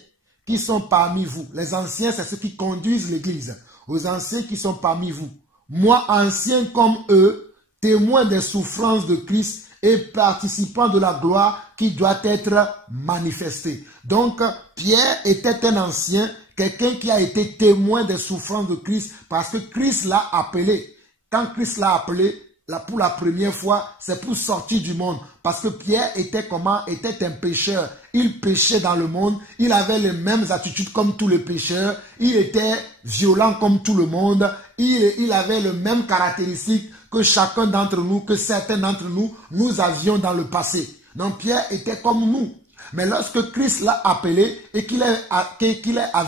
qui sont parmi vous. Les anciens, c'est ceux qui conduisent l'église. Aux anciens qui sont parmi vous. Moi, ancien comme eux, témoin des souffrances de Christ et participant de la gloire qui doit être manifestée. Donc, Pierre était un ancien, quelqu'un qui a été témoin des souffrances de Christ parce que Christ l'a appelé. Quand Christ l'a appelé, pour la première fois, c'est pour sortir du monde. Parce que Pierre était comment? Était un pécheur. Il péchait dans le monde. Il avait les mêmes attitudes comme tous les pécheurs. Il était violent comme tout le monde. Il avait les mêmes caractéristiques que chacun d'entre nous, que certains d'entre nous, nous avions dans le passé. Donc Pierre était comme nous. Mais lorsque Christ l'a appelé et qu'il est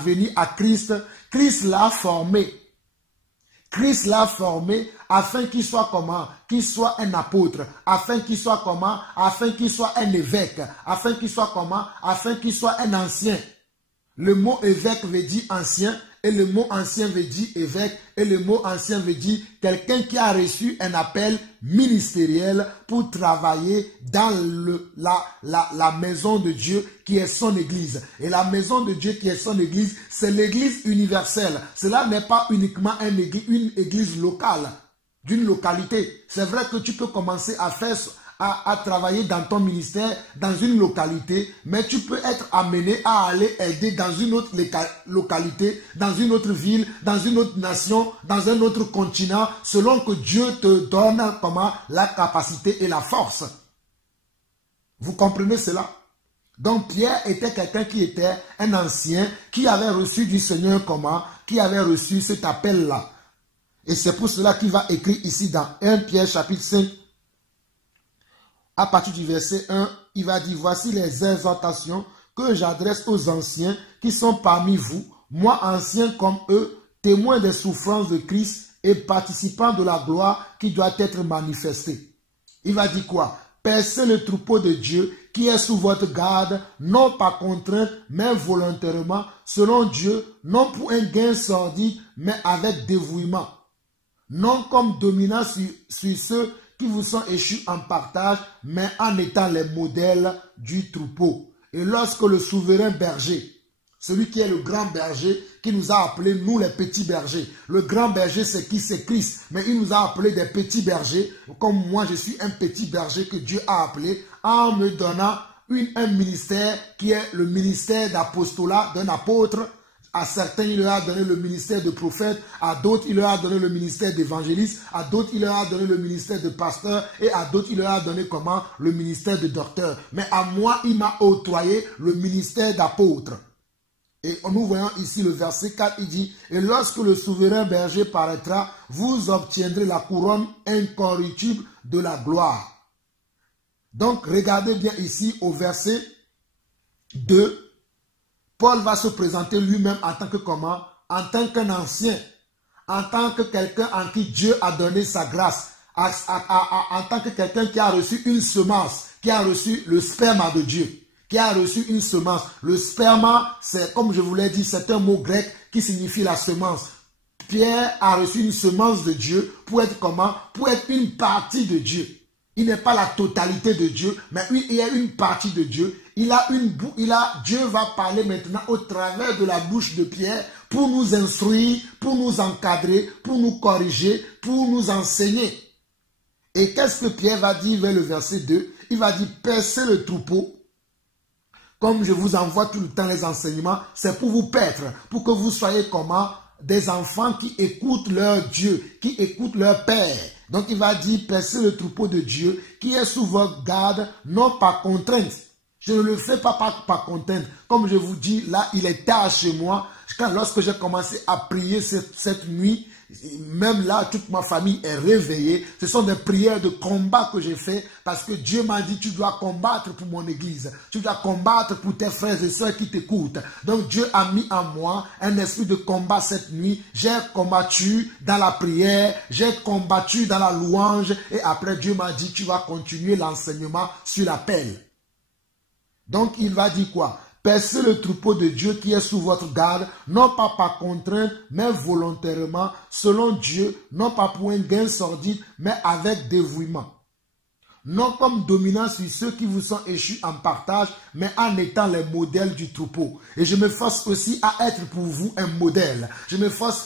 venu à Christ, Christ l'a formé. Christ l'a formé afin qu'il soit comment? Qu'il soit un apôtre. Afin qu'il soit comment? Afin qu'il soit un évêque. Afin qu'il soit comment? Afin qu'il soit un ancien. Le mot évêque veut dire ancien et le mot ancien veut dire évêque et le mot ancien veut dire quelqu'un qui a reçu un appel ministériel pour travailler dans la maison de Dieu qui est son église. Et la maison de Dieu qui est son église, c'est l'église universelle. Cela n'est pas uniquement une église locale, d'une localité. C'est vrai que tu peux commencer à travailler dans ton ministère, dans une localité, mais tu peux être amené à aller aider dans une autre localité, dans une autre ville, dans une autre nation, dans un autre continent, selon que Dieu te donne comment la capacité et la force. Vous comprenez cela? Donc Pierre était quelqu'un qui était un ancien, qui avait reçu du Seigneur comment? Qui avait reçu cet appel-là. Et c'est pour cela qu'il va écrire ici dans 1 Pierre chapitre 5, à partir du verset 1, il va dire, voici les exhortations que j'adresse aux anciens qui sont parmi vous, moi ancien comme eux, témoins des souffrances de Christ et participants de la gloire qui doit être manifestée. Il va dire quoi? Percez le troupeau de Dieu qui est sous votre garde, non par contrainte, mais volontairement, selon Dieu, non pour un gain sordide, mais avec dévouement. Non comme dominant sur ceux qui vous sont échus en partage, mais en étant les modèles du troupeau. Et lorsque le souverain berger, celui qui est le grand berger, qui nous a appelés, nous les petits bergers. Le grand berger, c'est qui? C'est Christ. Mais il nous a appelés des petits bergers, comme moi je suis un petit berger que Dieu a appelé, en me donnant un ministère qui est le ministère d'apostolat d'un apôtre. À certains, il leur a donné le ministère de prophète, à d'autres, il leur a donné le ministère d'évangéliste, à d'autres, il leur a donné le ministère de pasteur, et à d'autres, il leur a donné comment? Le ministère de docteur. Mais à moi, il m'a octroyé le ministère d'apôtre. Et nous voyons ici le verset 4, il dit, « Et lorsque le souverain berger paraîtra, vous obtiendrez la couronne incorruptible de la gloire. » Donc, regardez bien ici au verset 2, Paul va se présenter lui-même en tant que comment? En tant qu'un ancien, en tant que quelqu'un en qui Dieu a donné sa grâce, en tant que quelqu'un qui a reçu une semence, qui a reçu le sperma de Dieu. Qui a reçu une semence. Le sperma, c'est, comme je vous l'ai dit, c'est un mot grec qui signifie la semence. Pierre a reçu une semence de Dieu pour être comment? Pour être une partie de Dieu. Il n'est pas la totalité de Dieu, mais il y a une partie de Dieu. Dieu va parler maintenant au travers de la bouche de Pierre pour nous instruire, pour nous encadrer, pour nous corriger, pour nous enseigner. Et qu'est-ce que Pierre va dire vers le verset 2? Il va dire, paissez le troupeau. Comme je vous envoie tout le temps les enseignements, c'est pour vous paître, pour que vous soyez comment? Des enfants qui écoutent leur Dieu, qui écoutent leur Père. Donc il va dire, paissez le troupeau de Dieu qui est sous votre garde, non par contrainte. Je ne le fais pas par contrainte. Comme je vous dis, là, il est tard chez moi. Lorsque j'ai commencé à prier cette nuit, même là, toute ma famille est réveillée. Ce sont des prières de combat que j'ai fait parce que Dieu m'a dit, tu dois combattre pour mon église. Tu dois combattre pour tes frères et sœurs qui t'écoutent. Donc Dieu a mis en moi un esprit de combat cette nuit. J'ai combattu dans la prière, j'ai combattu dans la louange et après Dieu m'a dit, tu vas continuer l'enseignement sur l'appel. Donc il va dire quoi? Paissez le troupeau de Dieu qui est sous votre garde, non pas par contrainte, mais volontairement, selon Dieu, non pas pour un gain sordide, mais avec dévouement. Non comme dominant sur ceux qui vous sont échus en partage, mais en étant les modèles du troupeau. Et je me force aussi à être pour vous un modèle. Je me force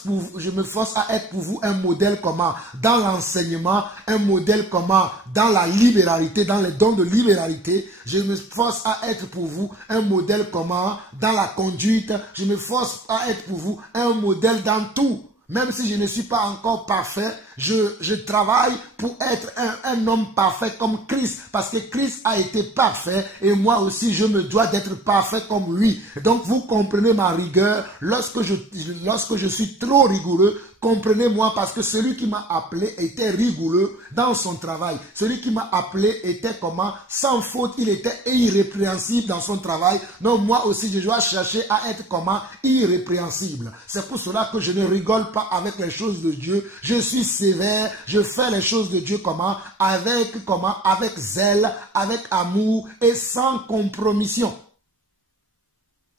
à être pour vous un modèle comment? Dans l'enseignement, un modèle comment? Dans la libéralité, dans les dons de libéralité. Je me force à être pour vous un modèle comment? Dans la conduite. Je me force à être pour vous un modèle dans tout. Même si je ne suis pas encore parfait, je travaille pour être un homme parfait comme Christ. Parce que Christ a été parfait et moi aussi je me dois d'être parfait comme lui. Donc vous comprenez ma rigueur. Lorsque je suis trop rigoureux, comprenez-moi parce que celui qui m'a appelé était rigoureux dans son travail. Celui qui m'a appelé était comment? Sans faute, il était irrépréhensible dans son travail. Donc moi aussi je dois chercher à être comment? Irrépréhensible. C'est pour cela que je ne rigole pas avec les choses de Dieu. Je suis sévère, je fais les choses de Dieu comment? Avec zèle, avec amour et sans compromission.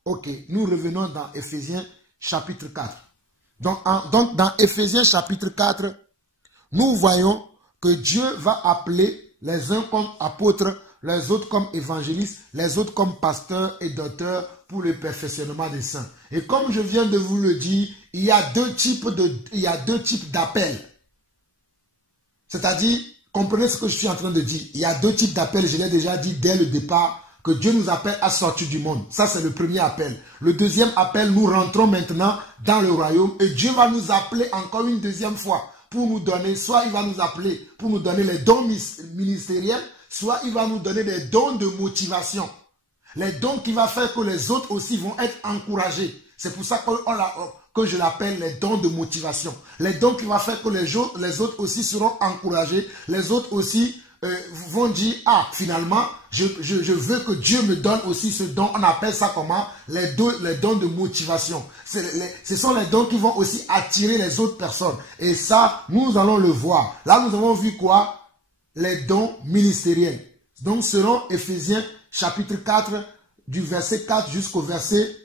Ok, nous revenons dans Éphésiens chapitre 4. Donc dans Éphésiens chapitre 4, nous voyons que Dieu va appeler les uns comme apôtres, les autres comme évangélistes, les autres comme pasteurs et docteurs pour le perfectionnement des saints. Et comme je viens de vous le dire, il y a deux types d'appels. C'est-à-dire, comprenez ce que je suis en train de dire. Il y a deux types d'appels, je l'ai déjà dit dès le départ, que Dieu nous appelle à sortir du monde. Ça, c'est le premier appel. Le deuxième appel, nous rentrons maintenant dans le royaume et Dieu va nous appeler encore une deuxième fois pour nous donner, soit il va nous appeler pour nous donner les dons ministériels, soit il va nous donner des dons de motivation. Les dons qui vont faire que les autres aussi vont être encouragés. C'est pour ça que je l'appelle les dons de motivation. Les dons qui vont faire que les autres aussi seront encouragés. Les autres aussi vont dire, ah, finalement, je veux que Dieu me donne aussi ce don. On appelle ça comment? Les dons de motivation. Ce sont les dons qui vont aussi attirer les autres personnes. Et ça, nous allons le voir. Là, nous avons vu quoi? Les dons ministériels. Donc, selon Éphésiens chapitre 4, du verset 4 jusqu'au verset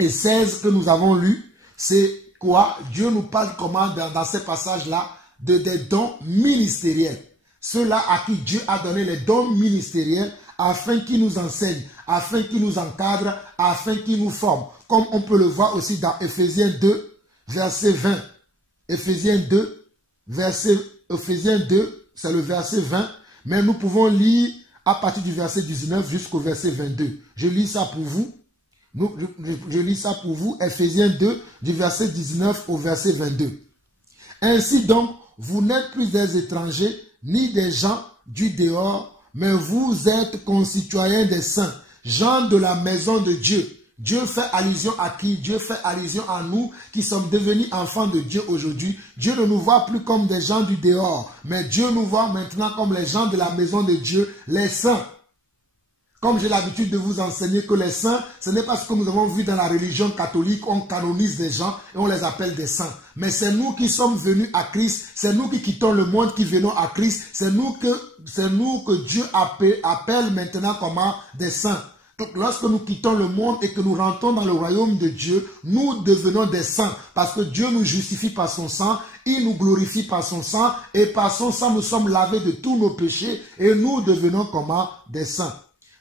16 que nous avons lu, c'est quoi? Dieu nous parle comment dans ces passages-là des dons ministériels. Ceux-là à qui Dieu a donné les dons ministériels afin qu'ils nous enseignent, afin qu'ils nous encadrent, afin qu'ils nous forment. Comme on peut le voir aussi dans Éphésiens 2, verset 20. Éphésiens 2, c'est le verset 20. Mais nous pouvons lire à partir du verset 19 jusqu'au verset 22. Je lis ça pour vous. Je lis ça pour vous. Éphésiens 2, du verset 19 au verset 22. Ainsi donc, vous n'êtes plus des étrangers, ni des gens du dehors, mais vous êtes concitoyens des saints, gens de la maison de Dieu, Dieu fait allusion à qui? Dieu fait allusion à nous qui sommes devenus enfants de Dieu aujourd'hui. Dieu ne nous voit plus comme des gens du dehors, mais Dieu nous voit maintenant comme les gens de la maison de Dieu, les saints. Comme j'ai l'habitude de vous enseigner que les saints, ce n'est pas ce que nous avons vu dans la religion catholique, on canonise des gens et on les appelle des saints. Mais c'est nous qui sommes venus à Christ, c'est nous qui quittons le monde, qui venons à Christ, c'est nous que Dieu appelle maintenant comment des saints. Donc, lorsque nous quittons le monde et que nous rentrons dans le royaume de Dieu, nous devenons des saints. Parce que Dieu nous justifie par son sang, il nous glorifie par son sang, et par son sang nous sommes lavés de tous nos péchés, et nous devenons comment? Des saints.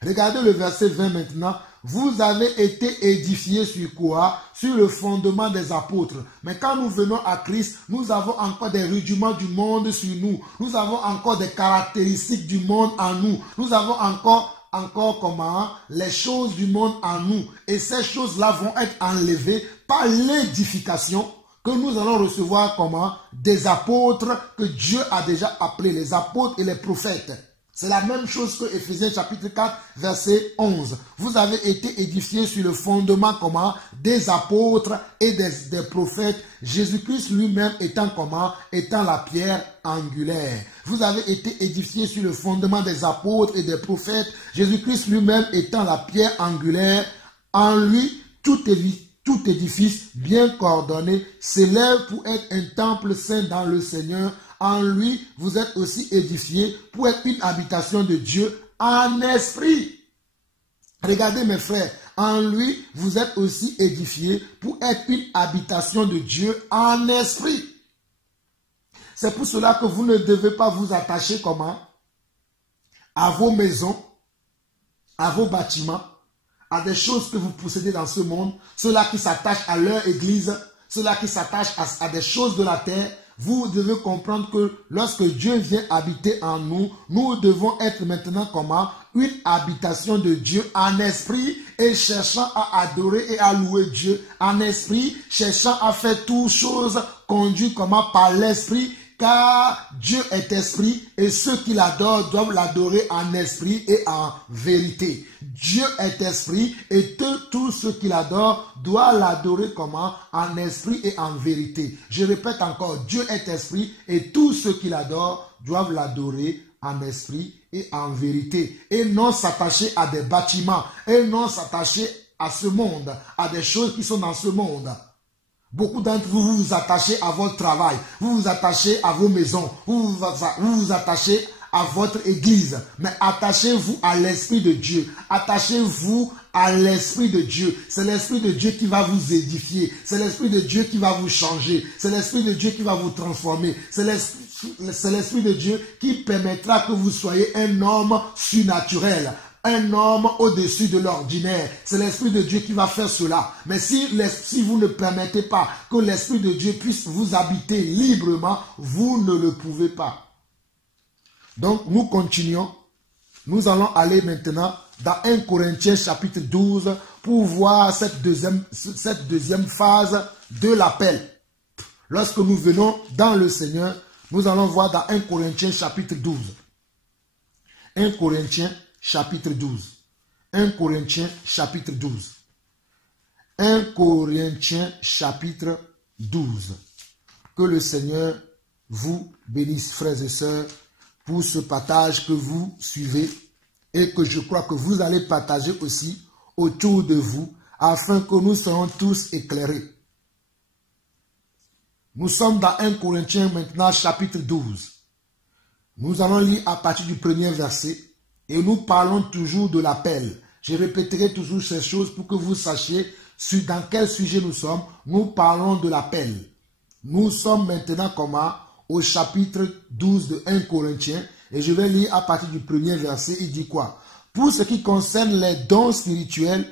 Regardez le verset 20 maintenant. Vous avez été édifiés sur quoi? Sur le fondement des apôtres. Mais quand nous venons à Christ, nous avons encore des rudiments du monde sur nous. Nous avons encore des caractéristiques du monde en nous. Nous avons encore comment les choses du monde en nous. Et ces choses-là vont être enlevées par l'édification que nous allons recevoir comment? Des apôtres que Dieu a déjà appelés, les apôtres et les prophètes. C'est la même chose que Éphésiens chapitre 4, verset 11. Vous avez été édifiés sur le fondement comment? Des apôtres et des prophètes. Jésus-Christ lui-même étant comment? Étant la pierre angulaire. Vous avez été édifiés sur le fondement des apôtres et des prophètes. Jésus-Christ lui-même étant la pierre angulaire. En lui, tout édifice bien coordonné s'élève pour être un temple saint dans le Seigneur. En lui, vous êtes aussi édifiés pour être une habitation de Dieu en esprit. Regardez mes frères, en lui, vous êtes aussi édifiés pour être une habitation de Dieu en esprit. C'est pour cela que vous ne devez pas vous attacher comment? À vos maisons, à vos bâtiments, à des choses que vous possédez dans ce monde, ceux-là qui s'attachent à leur église, ceux-là qui s'attachent à des choses de la terre. Vous devez comprendre que lorsque Dieu vient habiter en nous, nous devons être maintenant comment? Une habitation de Dieu en esprit et cherchant à adorer et à louer Dieu en esprit, cherchant à faire toutes choses conduites comment? Par l'esprit. Car Dieu est esprit et ceux qui l'adorent doivent l'adorer en esprit et en vérité. Dieu est esprit et tous ceux qui l'adorent doivent l'adorer comment? En esprit et en vérité. Je répète encore, Dieu est esprit et tous ceux qui l'adorent doivent l'adorer en esprit et en vérité. Et non s'attacher à des bâtiments, et non s'attacher à ce monde, à des choses qui sont dans ce monde. Beaucoup d'entre vous, vous attachez à votre travail, vous vous attachez à vos maisons, vous vous attachez à votre église. Mais attachez-vous à l'Esprit de Dieu. Attachez-vous à l'Esprit de Dieu. C'est l'Esprit de Dieu qui va vous édifier. C'est l'Esprit de Dieu qui va vous changer. C'est l'Esprit de Dieu qui va vous transformer. C'est l'Esprit de Dieu qui permettra que vous soyez un homme surnaturel. Un homme au-dessus de l'ordinaire. C'est l'Esprit de Dieu qui va faire cela. Mais si vous ne permettez pas que l'Esprit de Dieu puisse vous habiter librement, vous ne le pouvez pas. Donc, nous continuons. Nous allons aller maintenant dans 1 Corinthiens chapitre 12 pour voir cette deuxième phase de l'appel. Lorsque nous venons dans le Seigneur, nous allons voir dans 1 Corinthiens chapitre 12. 1 Corinthiens chapitre 12. 1 Corinthiens chapitre 12. 1 Corinthiens chapitre 12. Que le Seigneur vous bénisse, frères et sœurs, pour ce partage que vous suivez et que je crois que vous allez partager aussi autour de vous afin que nous soyons tous éclairés. Nous sommes dans 1 Corinthiens maintenant chapitre 12. Nous allons lire à partir du premier verset. Et nous parlons toujours de l'appel. Je répéterai toujours ces choses pour que vous sachiez dans quel sujet nous sommes. Nous parlons de l'appel. Nous sommes maintenant comment? Au chapitre 12 de 1 Corinthiens. Et je vais lire à partir du premier verset. Il dit quoi? Pour ce qui concerne les dons spirituels,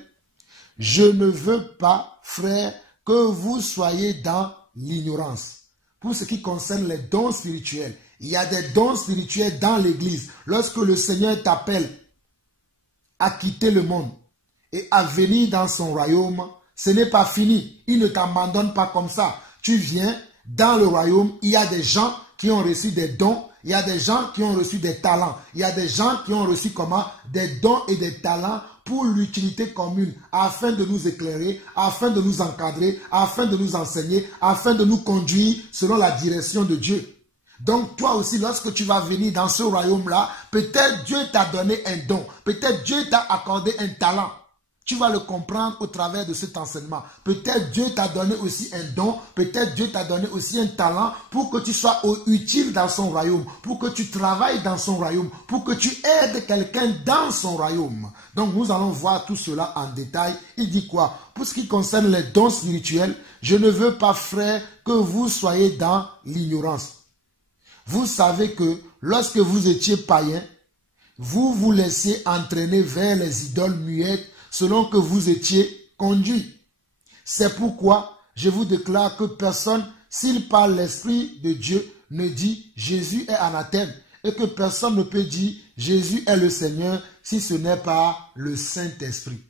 je ne veux pas, frères, que vous soyez dans l'ignorance. Pour ce qui concerne les dons spirituels, il y a des dons spirituels dans l'église. Lorsque le Seigneur t'appelle à quitter le monde et à venir dans son royaume, ce n'est pas fini. Il ne t'abandonne pas comme ça. Tu viens dans le royaume, il y a des gens qui ont reçu des dons, Il y a des gens qui ont reçu des talents. Il y a des gens qui ont reçu comment? Des dons et des talents pour l'utilité commune, afin de nous éclairer, afin de nous encadrer, afin de nous enseigner, afin de nous conduire selon la direction de Dieu. Donc toi aussi, lorsque tu vas venir dans ce royaume-là, peut-être Dieu t'a donné un don, peut-être Dieu t'a accordé un talent. Tu vas le comprendre au travers de cet enseignement. Peut-être Dieu t'a donné aussi un don, peut-être Dieu t'a donné aussi un talent pour que tu sois utile dans son royaume, pour que tu travailles dans son royaume, pour que tu aides quelqu'un dans son royaume. Donc nous allons voir tout cela en détail. Il dit quoi? Pour ce qui concerne les dons spirituels, je ne veux pas, frère, que vous soyez dans l'ignorance. Vous savez que lorsque vous étiez païen, vous vous laissiez entraîner vers les idoles muettes selon que vous étiez conduit. C'est pourquoi je vous déclare que personne, s'il parle l'Esprit de Dieu, ne dit Jésus est anathème, et que personne ne peut dire Jésus est le Seigneur si ce n'est pas le Saint-Esprit.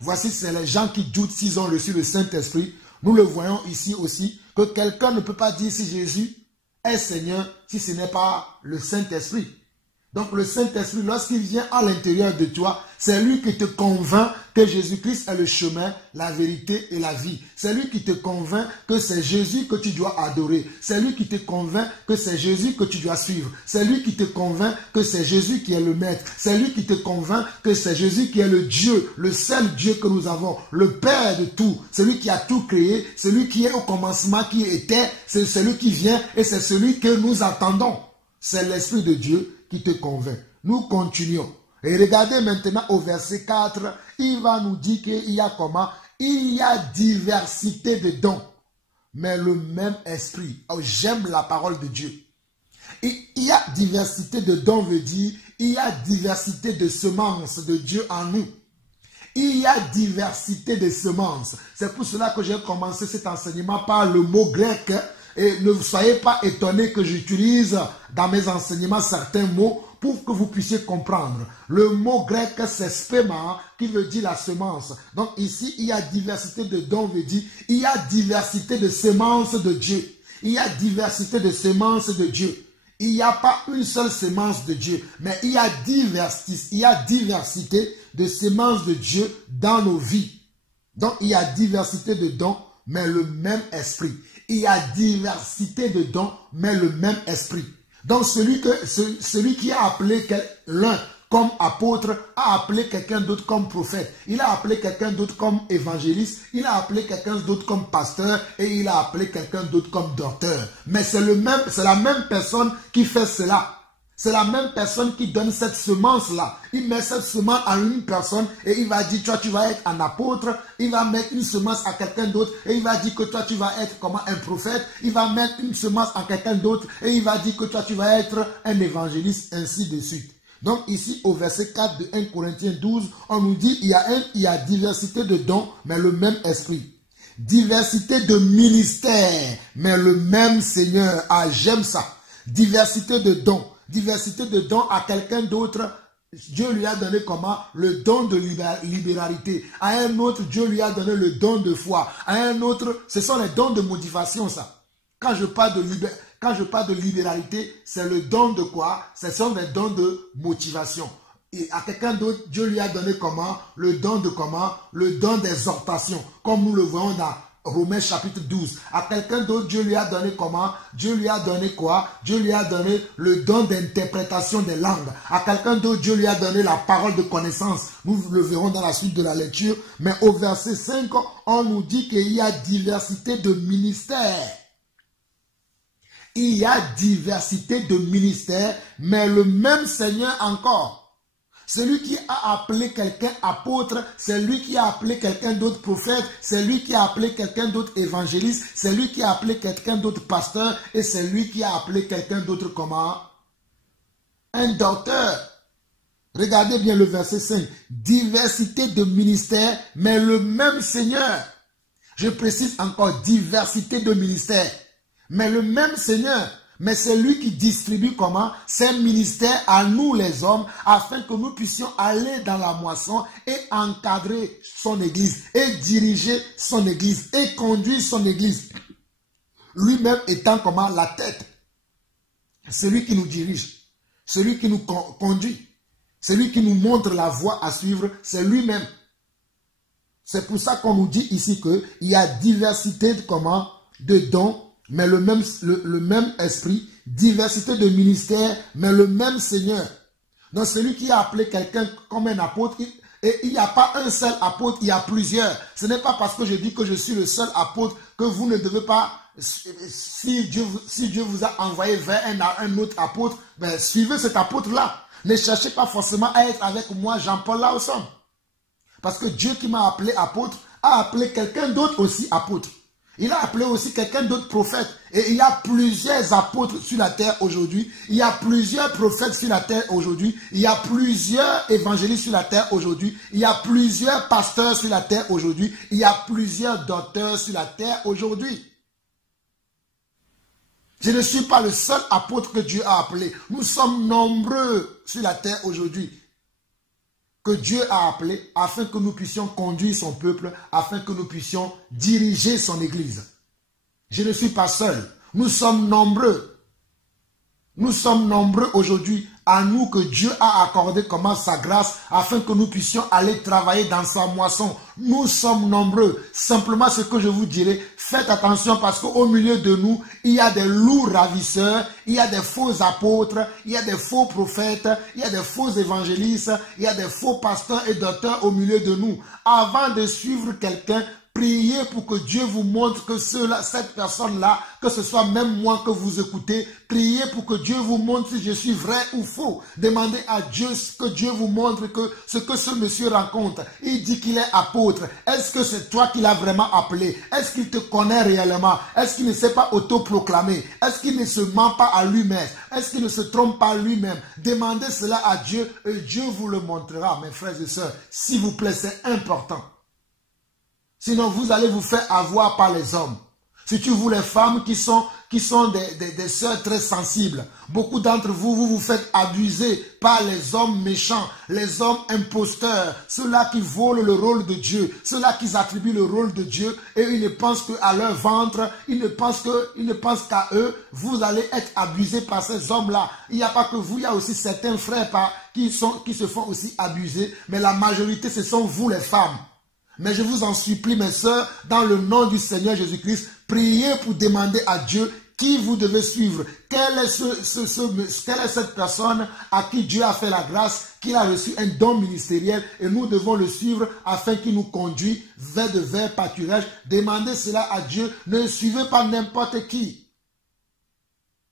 Voici, c'est les gens qui doutent s'ils ont reçu le Saint-Esprit. Nous le voyons ici aussi, que quelqu'un ne peut pas dire si Jésus est Seigneur si ce n'est pas le Saint-Esprit. Donc le Saint-Esprit, lorsqu'il vient à l'intérieur de toi, c'est lui qui te convainc que Jésus-Christ est le chemin, la vérité et la vie. C'est lui qui te convainc que c'est Jésus que tu dois adorer. C'est lui qui te convainc que c'est Jésus que tu dois suivre. C'est lui qui te convainc que c'est Jésus qui est le Maître. C'est lui qui te convainc que c'est Jésus qui est le Dieu, le seul Dieu que nous avons, le Père de tout, celui qui a tout créé, celui qui est au commencement, qui était, c'est celui qui vient et c'est celui que nous attendons. C'est l'Esprit de Dieu qui te convainc. Nous continuons. Et regardez maintenant au verset 4, il va nous dire qu'il y a comment? Il y a diversité de dons, mais le même esprit. Oh, j'aime la parole de Dieu. Il y a diversité de dons veut dire, il y a diversité de semences de Dieu en nous. Il y a diversité de semences. C'est pour cela que j'ai commencé cet enseignement par le mot grec. Et ne soyez pas étonnés que j'utilise dans mes enseignements certains mots pour que vous puissiez comprendre. Le mot grec, c'est spema, qui veut dire la semence. Donc ici, il y a diversité de dons, veut dire, il y a diversité de semences de Dieu. Il y a diversité de semences de Dieu. Il n'y a pas une seule semence de Dieu, mais il y a diversité de semences de Dieu dans nos vies. Donc il y a diversité de dons, mais le même esprit. Il y a diversité de dons, mais le même esprit. Donc celui qui a appelé l'un comme apôtre a appelé quelqu'un d'autre comme prophète. Il a appelé quelqu'un d'autre comme évangéliste. Il a appelé quelqu'un d'autre comme pasteur. Et il a appelé quelqu'un d'autre comme docteur. Mais c'est la même personne qui fait cela. C'est la même personne qui donne cette semence-là. Il met cette semence à une personne et il va dire, toi, tu vas être un apôtre. Il va mettre une semence à quelqu'un d'autre et il va dire que toi, tu vas être comme un prophète. Il va mettre une semence à quelqu'un d'autre et il va dire que toi, tu vas être un évangéliste, ainsi de suite. Donc ici, au verset 4 de 1 Corinthiens 12, on nous dit, il y a diversité de dons, mais le même esprit. Diversité de ministères, mais le même Seigneur. Ah, j'aime ça. Diversité de dons. Diversité de dons à quelqu'un d'autre, Dieu lui a donné comment? Le don de libéralité. À un autre, Dieu lui a donné le don de foi. À un autre, ce sont les dons de motivation, ça. Quand je parle de libéralité, c'est le don de quoi? Ce sont des dons de motivation. Et à quelqu'un d'autre, Dieu lui a donné comment? Le don de comment? Le don d'exhortation. Comme nous le voyons dans Romains chapitre 12. À quelqu'un d'autre, Dieu lui a donné comment? Dieu lui a donné quoi? Dieu lui a donné le don d'interprétation des langues. À quelqu'un d'autre, Dieu lui a donné la parole de connaissance. Nous le verrons dans la suite de la lecture. Mais au verset 5, on nous dit qu'il y a diversité de ministères. Il y a diversité de ministères, mais le même Seigneur encore. Celui qui a appelé quelqu'un apôtre, c'est lui qui a appelé quelqu'un d'autre prophète, c'est lui qui a appelé quelqu'un d'autre évangéliste, c'est lui qui a appelé quelqu'un d'autre pasteur, et c'est lui qui a appelé quelqu'un d'autre comment? Un docteur. Regardez bien le verset 5. Diversité de ministères, mais le même Seigneur. Je précise encore, diversité de ministères, mais le même Seigneur. Mais c'est lui qui distribue comment? Ses ministères à nous les hommes, afin que nous puissions aller dans la moisson et encadrer son église, et diriger son église, et conduire son église. Lui-même étant comment? La tête. celui qui nous dirige, celui qui nous conduit, celui qui nous montre la voie à suivre, c'est lui-même. C'est pour ça qu'on nous dit ici qu'il y a diversité de dons, mais le même esprit, diversité de ministères, mais le même Seigneur. Donc celui qui a appelé quelqu'un comme un apôtre, et il n'y a pas un seul apôtre, il y a plusieurs. Ce n'est pas parce que je dis que je suis le seul apôtre que vous ne devez pas, si Dieu vous a envoyé vers un autre apôtre, ben, suivez cet apôtre-là. Ne cherchez pas forcément à être avec moi, Jean-Paul Laosson. Parce que Dieu qui m'a appelé apôtre, a appelé quelqu'un d'autre aussi apôtre. Il a appelé aussi quelqu'un d'autre prophète. Et il y a plusieurs apôtres sur la terre aujourd'hui. Il y a plusieurs prophètes sur la terre aujourd'hui. Il y a plusieurs évangélistes sur la terre aujourd'hui. Il y a plusieurs pasteurs sur la terre aujourd'hui. Il y a plusieurs docteurs sur la terre aujourd'hui. Je ne suis pas le seul apôtre que Dieu a appelé. Nous sommes nombreux sur la terre aujourd'hui que Dieu a appelé afin que nous puissions conduire son peuple, afin que nous puissions diriger son église. Je ne suis pas seul. Nous sommes nombreux. Nous sommes nombreux aujourd'hui à nous que Dieu a accordé comme sa grâce afin que nous puissions aller travailler dans sa moisson. Nous sommes nombreux. Simplement ce que je vous dirai, faites attention parce qu'au milieu de nous, il y a des loups ravisseurs, il y a des faux apôtres, il y a des faux prophètes, il y a des faux évangélistes, il y a des faux pasteurs et docteurs au milieu de nous. Avant de suivre quelqu'un, priez pour que Dieu vous montre que cette personne-là, que ce soit même moi que vous écoutez, priez pour que Dieu vous montre si je suis vrai ou faux. Demandez à Dieu que Dieu vous montre que ce que ce monsieur rencontre. Il dit qu'il est apôtre. Est-ce que c'est toi qui l'as vraiment appelé? Est-ce qu'il te connaît réellement? Est-ce qu'il ne s'est pas autoproclamé? Est-ce qu'il ne se ment pas à lui-même? Est-ce qu'il ne se trompe pas lui-même? Demandez cela à Dieu et Dieu vous le montrera, mes frères et sœurs. S'il vous plaît, c'est important. Sinon, vous allez vous faire avoir par les hommes. Surtout vous les femmes qui sont des sœurs très sensibles. Beaucoup d'entre vous, vous faites abuser par les hommes méchants, les hommes imposteurs, ceux-là qui volent le rôle de Dieu, ceux-là qui attribuent le rôle de Dieu et ils ne pensent qu'à leur ventre, ils ne pensent qu'à eux. Vous allez être abusés par ces hommes-là. Il n'y a pas que vous, il y a aussi certains frères qui se font aussi abuser, mais la majorité, ce sont vous les femmes. Mais je vous en supplie, mes sœurs, dans le nom du Seigneur Jésus-Christ, priez pour demander à Dieu qui vous devez suivre. Quelle est cette personne à qui Dieu a fait la grâce, qu'il a reçu un don ministériel et nous devons le suivre afin qu'il nous conduise vers de verts pâturages. Demandez cela à Dieu. Ne suivez pas n'importe qui.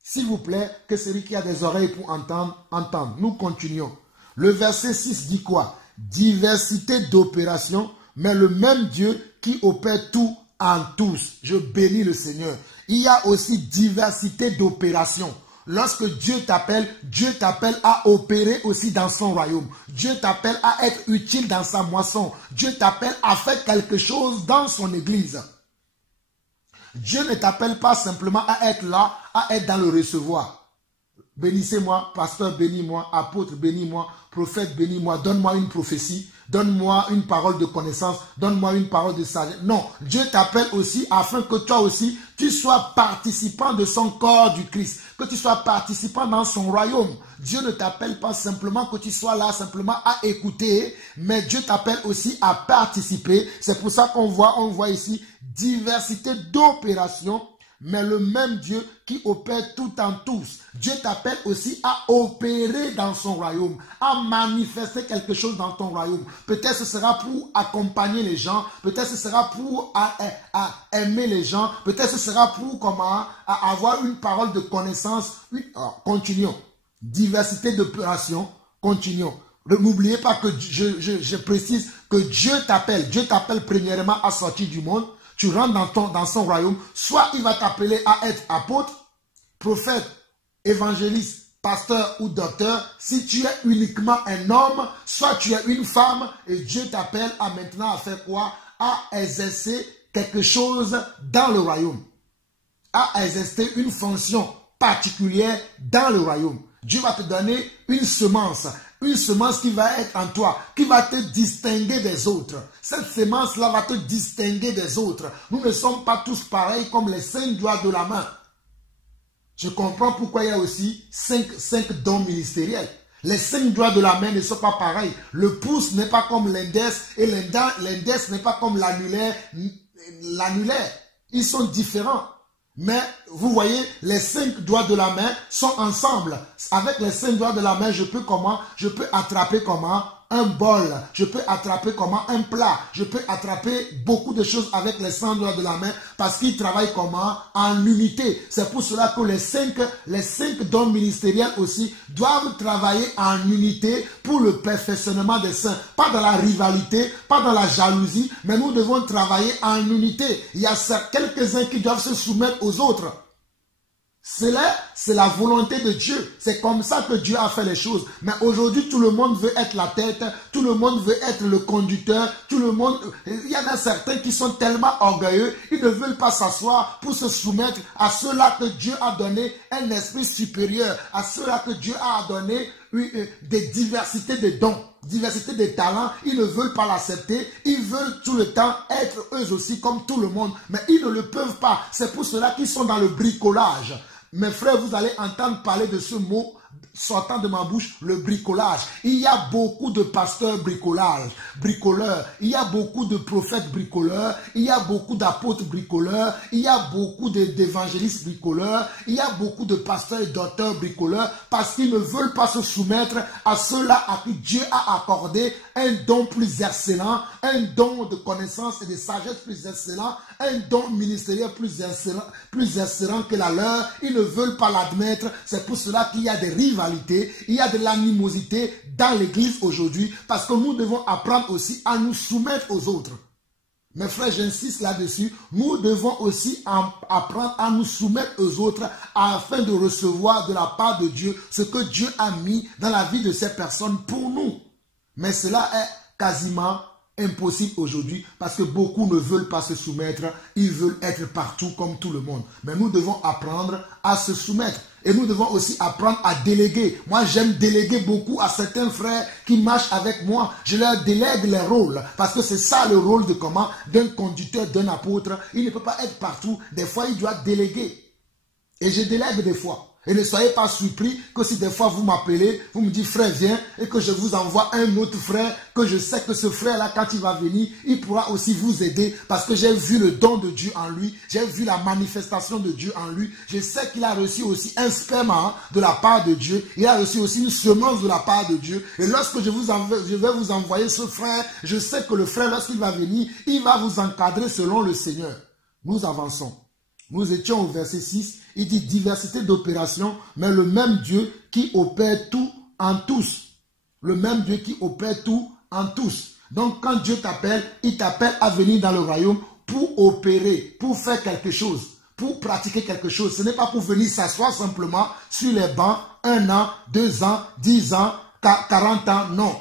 S'il vous plaît, que celui qui a des oreilles pour entendre, entende. Nous continuons. Le verset 6 dit quoi? Diversité d'opérations, mais le même Dieu qui opère tout en tous. Je bénis le Seigneur. Il y a aussi diversité d'opérations. Lorsque Dieu t'appelle à opérer aussi dans son royaume. Dieu t'appelle à être utile dans sa moisson. Dieu t'appelle à faire quelque chose dans son église. Dieu ne t'appelle pas simplement à être là, à être dans le recevoir. Bénissez-moi, pasteur, bénis-moi, apôtre, bénis-moi, prophète, bénis-moi, donne-moi une prophétie, donne-moi une parole de connaissance, donne-moi une parole de sagesse. Non, Dieu t'appelle aussi afin que toi aussi, tu sois participant de son corps du Christ, que tu sois participant dans son royaume. Dieu ne t'appelle pas simplement que tu sois là simplement à écouter, mais Dieu t'appelle aussi à participer. C'est pour ça qu'on voit ici diversité d'opérations, mais le même Dieu qui opère tout en tous. Dieu t'appelle aussi à opérer dans son royaume, à manifester quelque chose dans ton royaume. Peut-être ce sera pour accompagner les gens, peut-être ce sera pour aimer les gens, peut-être ce sera pour avoir une parole de connaissance. Continuons. Diversité d'opérations, continuons. N'oubliez pas que je précise que Dieu t'appelle. Dieu t'appelle premièrement à sortir du monde. Tu rentres dans son royaume, soit il va t'appeler à être apôtre, prophète, évangéliste, pasteur ou docteur. Si tu es uniquement un homme, soit tu es une femme et Dieu t'appelle à maintenant à faire quoi? À exercer quelque chose dans le royaume. À exercer une fonction particulière dans le royaume. Dieu va te donner une semence qui va être en toi, qui va te distinguer des autres. Cette semence-là va te distinguer des autres. Nous ne sommes pas tous pareils comme les 5 doigts de la main. Je comprends pourquoi il y a aussi cinq dons ministériels. Les 5 doigts de la main ne sont pas pareils. Le pouce n'est pas comme l'index et l'index n'est pas comme l'annulaire. Ils sont différents. Mais vous voyez, les 5 doigts de la main sont ensemble. Avec les 5 doigts de la main, je peux attraper comment? Un bol, je peux attraper comment? Un plat, je peux attraper beaucoup de choses avec les 5 doigts de la main parce qu'ils travaillent comment? En unité. C'est pour cela que les 5 dons ministériels aussi doivent travailler en unité pour le perfectionnement des saints. Pas dans la rivalité, pas dans la jalousie, mais nous devons travailler en unité. Il y a quelques-uns qui doivent se soumettre aux autres. Cela, c'est la volonté de Dieu. C'est comme ça que Dieu a fait les choses. Mais aujourd'hui, tout le monde veut être la tête. Tout le monde veut être le conducteur. Tout le monde... Il y en a certains qui sont tellement orgueilleux. Ils ne veulent pas s'asseoir pour se soumettre à ceux-là que Dieu a donné un esprit supérieur. À ceux-là que Dieu a donné des diversités de dons. Diversité de talents, ils ne veulent pas l'accepter, ils veulent tout le temps être eux aussi comme tout le monde, mais ils ne le peuvent pas. C'est pour cela qu'ils sont dans le bricolage. Mes frères, vous allez entendre parler de ce mot sortant de ma bouche, le bricolage. Il y a beaucoup de pasteurs bricoleurs, il y a beaucoup de prophètes bricoleurs, il y a beaucoup d'apôtres bricoleurs, il y a beaucoup d'évangélistes bricoleurs, il y a beaucoup de pasteurs et d'auteurs bricoleurs parce qu'ils ne veulent pas se soumettre à ceux-là à qui Dieu a accordé un don plus excellent, un don de connaissance et de sagesse plus excellent, un don ministériel plus excellent que la leur. Ils ne veulent pas l'admettre. C'est pour cela qu'il y a des rivalités, il y a de l'animosité dans l'église aujourd'hui parce que nous devons apprendre aussi à nous soumettre aux autres. Mes frères, j'insiste là-dessus, nous devons aussi apprendre à nous soumettre aux autres afin de recevoir de la part de Dieu ce que Dieu a mis dans la vie de ces personnes pour nous. Mais cela est quasiment impossible aujourd'hui parce que beaucoup ne veulent pas se soumettre, ils veulent être partout comme tout le monde. Mais nous devons apprendre à se soumettre et nous devons aussi apprendre à déléguer. Moi, j'aime déléguer beaucoup à certains frères qui marchent avec moi. Je leur délègue les rôles parce que c'est ça le rôle de comment? D'un conducteur, d'un apôtre. Il ne peut pas être partout. Des fois, il doit déléguer. Et je délègue des fois. Et ne soyez pas surpris que si des fois vous m'appelez, vous me dites frère viens et que je vous envoie un autre frère, que je sais que ce frère-là quand il va venir, il pourra aussi vous aider parce que j'ai vu le don de Dieu en lui, j'ai vu la manifestation de Dieu en lui, je sais qu'il a reçu aussi un sperme de la part de Dieu, il a reçu aussi une semence de la part de Dieu et lorsque je vais vous envoyer ce frère, je sais que le frère lorsqu'il va venir, il va vous encadrer selon le Seigneur. Nous avançons. Nous étions au verset 6, il dit diversité d'opérations, mais le même Dieu qui opère tout en tous. Le même Dieu qui opère tout en tous. Donc quand Dieu t'appelle, il t'appelle à venir dans le royaume pour opérer, pour faire quelque chose, pour pratiquer quelque chose. Ce n'est pas pour venir s'asseoir simplement sur les bancs, 1 an, 2 ans, 10 ans, 40 ans, non.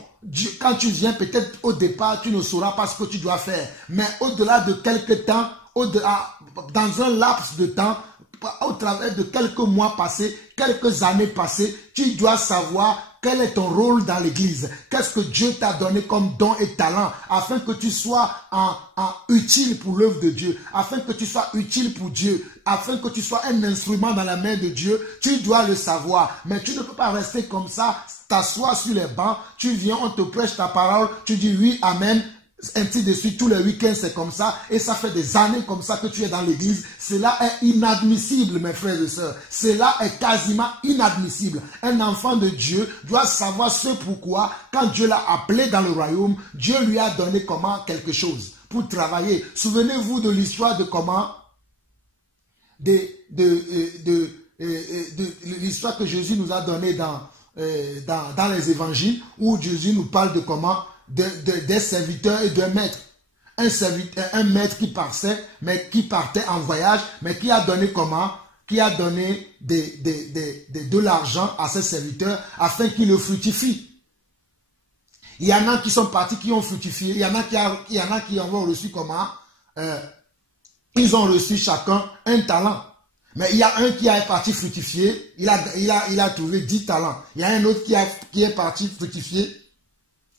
Quand tu viens, peut-être au départ, tu ne sauras pas ce que tu dois faire. Mais au-delà de quelques temps, dans un laps de temps, au travers de quelques mois passés, quelques années passées, tu dois savoir quel est ton rôle dans l'église. Qu'est-ce que Dieu t'a donné comme don et talent afin que tu sois utile pour l'œuvre de Dieu, afin que tu sois utile pour Dieu, afin que tu sois un instrument dans la main de Dieu. Tu dois le savoir. Mais tu ne peux pas rester comme ça, t'asseoir sur les bancs, tu viens, on te prêche ta parole, tu dis oui, amen. Ainsi de suite, tous les week-ends c'est comme ça et ça fait des années comme ça que tu es dans l'église. Cela est inadmissible mes frères et sœurs. Cela est quasiment inadmissible. Un enfant de Dieu doit savoir ce pourquoi quand Dieu l'a appelé dans le royaume, Dieu lui a donné comment quelque chose pour travailler. Souvenez-vous de l'histoire de comment de l'histoire que Jésus nous a donnée dans les évangiles où Jésus nous parle de comment des serviteurs et d'un maître. Un maître qui partait en voyage, mais qui a donné comment? Qui a donné de l'argent à ses serviteurs afin qu'ils le fructifient. Il y en a qui sont partis, qui ont fructifié. Il y en a qui ont reçu comment? Ils ont reçu chacun un talent. Mais il y a un qui est parti fructifier. Il a trouvé 10 talents. Il y a un autre qui est parti fructifier.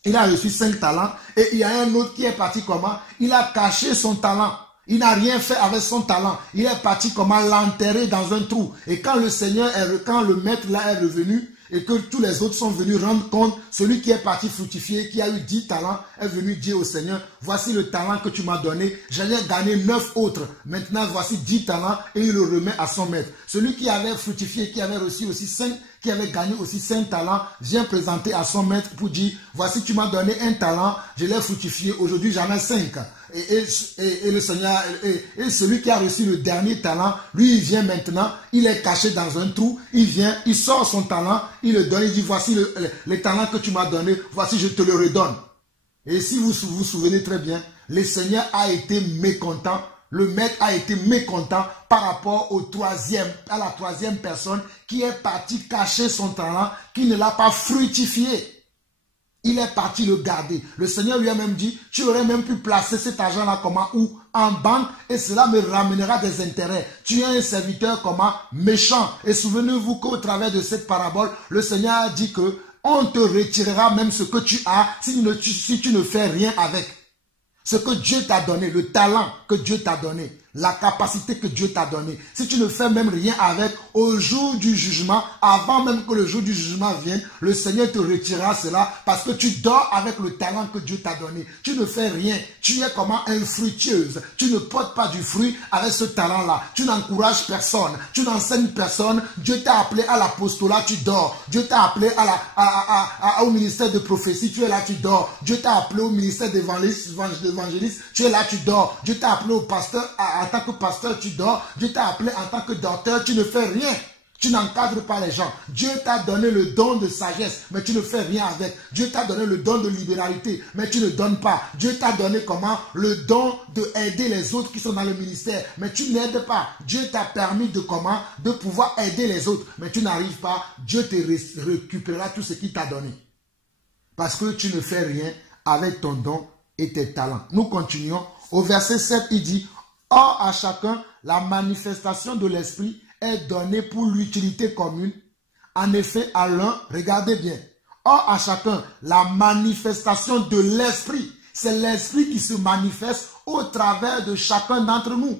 Il a reçu 5 talents et il y a un autre qui est parti comment? Il a caché son talent. Il n'a rien fait avec son talent. Il est parti comment l'enterrer dans un trou. Et quand le maître là est revenu, et que tous les autres sont venus rendre compte, celui qui est parti fructifier, qui a eu 10 talents, est venu dire au Seigneur, voici le talent que tu m'as donné, j'allais gagner 9 autres, maintenant voici 10 talents, et il le remet à son maître. Celui qui avait fructifié, qui avait reçu aussi 5, qui avait gagné aussi 5 talents, vient présenter à son maître pour dire, voici tu m'as donné un talent, je l'ai fructifié, aujourd'hui j'en ai 5. Et le Seigneur, et celui qui a reçu le dernier talent, lui il vient maintenant, il est caché dans un trou, il vient, il sort son talent, il le donne, il dit voici le talent que tu m'as donné, voici je te le redonne. Et si vous vous souvenez très bien, le Seigneur a été mécontent, le maître a été mécontent par rapport à la troisième personne qui est partie cacher son talent, qui ne l'a pas fructifié. Il est parti le garder. Le Seigneur lui a même dit, tu aurais même pu placer cet argent-là comment ou en banque et cela me ramènera des intérêts. Tu es un serviteur comment méchant. Et souvenez-vous qu'au travers de cette parabole, le Seigneur a dit que on te retirera même ce que tu as si tu ne fais rien avec. Ce que Dieu t'a donné, le talent que Dieu t'a donné, la capacité que Dieu t'a donnée. Si tu ne fais même rien avec, au jour du jugement, avant même que le jour du jugement vienne, le Seigneur te retirera cela parce que tu dors avec le talent que Dieu t'a donné. Tu ne fais rien. Tu es comment infructueuse. Tu ne portes pas du fruit avec ce talent-là. Tu n'encourages personne. Tu n'enseignes personne. Dieu t'a appelé à l'apostolat, tu dors. Dieu t'a appelé au ministère de prophétie, tu es là, tu dors. Dieu t'a appelé au ministère d'évangéliste, tu es là, tu dors. Dieu t'a appelé au pasteur, en tant que pasteur, tu dors. Dieu t'a appelé en tant que docteur, tu ne fais rien. Tu n'encadres pas les gens. Dieu t'a donné le don de sagesse, mais tu ne fais rien avec. Dieu t'a donné le don de libéralité, mais tu ne donnes pas. Dieu t'a donné comment? Le don d'aider les autres qui sont dans le ministère, mais tu n'aides pas. Dieu t'a permis de comment? De pouvoir aider les autres, mais tu n'arrives pas. Dieu te récupérera tout ce qu'il t'a donné. Parce que tu ne fais rien avec ton don et tes talents. Nous continuons. Au verset 7, il dit, « Or à chacun, la manifestation de l'esprit est donnée pour l'utilité commune. En effet, à l'un, regardez bien, or à chacun, la manifestation de l'esprit, c'est l'esprit qui se manifeste au travers de chacun d'entre nous. »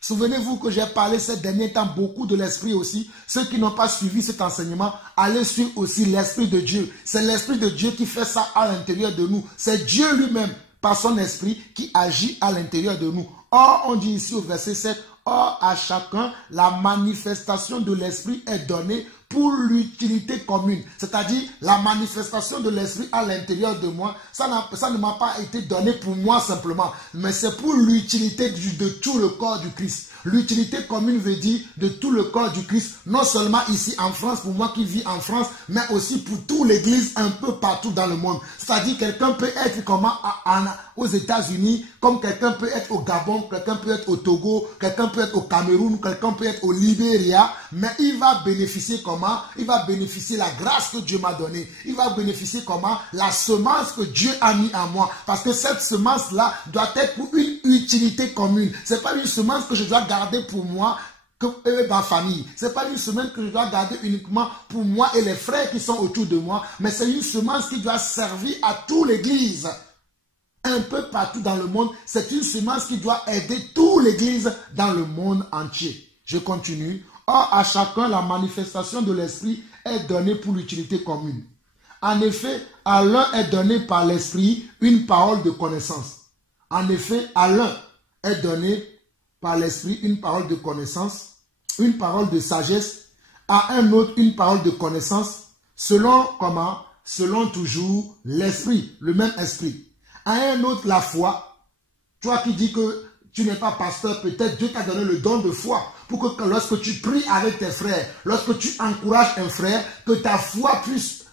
Souvenez-vous que j'ai parlé ces derniers temps beaucoup de l'esprit aussi. Ceux qui n'ont pas suivi cet enseignement, allez suivre aussi l'esprit de Dieu. C'est l'esprit de Dieu qui fait ça à l'intérieur de nous. C'est Dieu lui-même, par son esprit, qui agit à l'intérieur de nous. Or, on dit ici au verset 7, « Or, à chacun, la manifestation de l'esprit est donnée pour l'utilité commune. » C'est-à-dire, la manifestation de l'esprit à l'intérieur de moi, ça ne m'a pas été donné pour moi simplement, mais c'est pour l'utilité de tout le corps du Christ. L'utilité commune veut dire de tout le corps du Christ, non seulement ici en France, pour moi qui vis en France, mais aussi pour toute l'église un peu partout dans le monde. C'est-à-dire, quelqu'un peut être comment aux États-Unis, comme quelqu'un peut être au Gabon, quelqu'un peut être au Togo, quelqu'un peut être au Cameroun, quelqu'un peut être au Libéria, mais il va bénéficier comment? Il va bénéficier la grâce que Dieu m'a donnée. Il va bénéficier comment? La semence que Dieu a mis en moi. Parce que cette semence-là doit être pour une utilité commune. Ce n'est pas une semence que je dois garder pour moi et ma famille. Ce n'est pas une semence que je dois garder uniquement pour moi et les frères qui sont autour de moi, mais c'est une semence qui doit servir à toute l'église. Un peu partout dans le monde, c'est une semence qui doit aider toute l'église dans le monde entier. Je continue. Or, à chacun, la manifestation de l'esprit est donnée pour l'utilité commune. En effet, à l'un est donnée par l'esprit une parole de connaissance. En effet, à l'un est donnée par l'esprit une parole de connaissance, une parole de sagesse, à un autre une parole de connaissance, selon comment? Selon toujours l'esprit, le même esprit. À un autre la foi. Toi qui dis que tu n'es pas pasteur, peut-être Dieu t'a donné le don de foi pour que lorsque tu pries avec tes frères, lorsque tu encourages un frère, que ta foi puisse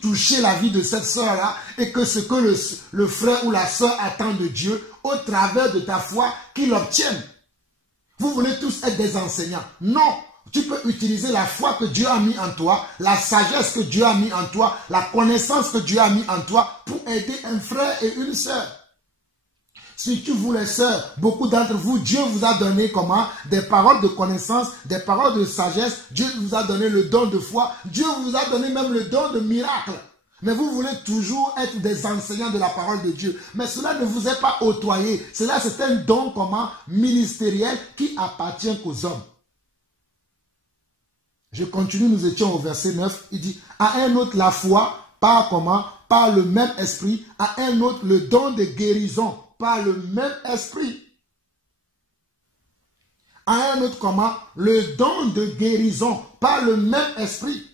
toucher la vie de cette sœur-là et que ce que le frère ou la sœur attend de Dieu au travers de ta foi, qu'il obtienne. Vous voulez tous être des enseignants. Non, tu peux utiliser la foi que Dieu a mis en toi, la sagesse que Dieu a mis en toi, la connaissance que Dieu a mis en toi pour aider un frère et une sœur. Surtout vous les sœurs, beaucoup d'entre vous, Dieu vous a donné comment? Des paroles de connaissance, des paroles de sagesse. Dieu vous a donné le don de foi. Dieu vous a donné même le don de miracle. Mais vous voulez toujours être des enseignants de la parole de Dieu. Mais cela ne vous est pas octroyé. Cela, c'est un don comment ministériel qui appartient qu'aux hommes. Je continue, nous étions au verset 9. Il dit, à un autre la foi, par comment? Par le même esprit. À un autre le don de guérison, par le même esprit. À un autre comment? Le don de guérison, par le même esprit.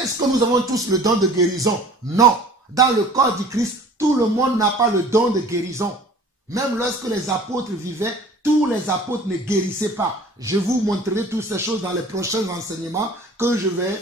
Est-ce que nous avons tous le don de guérison? Non. Dans le corps du Christ, tout le monde n'a pas le don de guérison. Même lorsque les apôtres vivaient, tous les apôtres ne guérissaient pas. Je vous montrerai toutes ces choses dans les prochains enseignements que je vais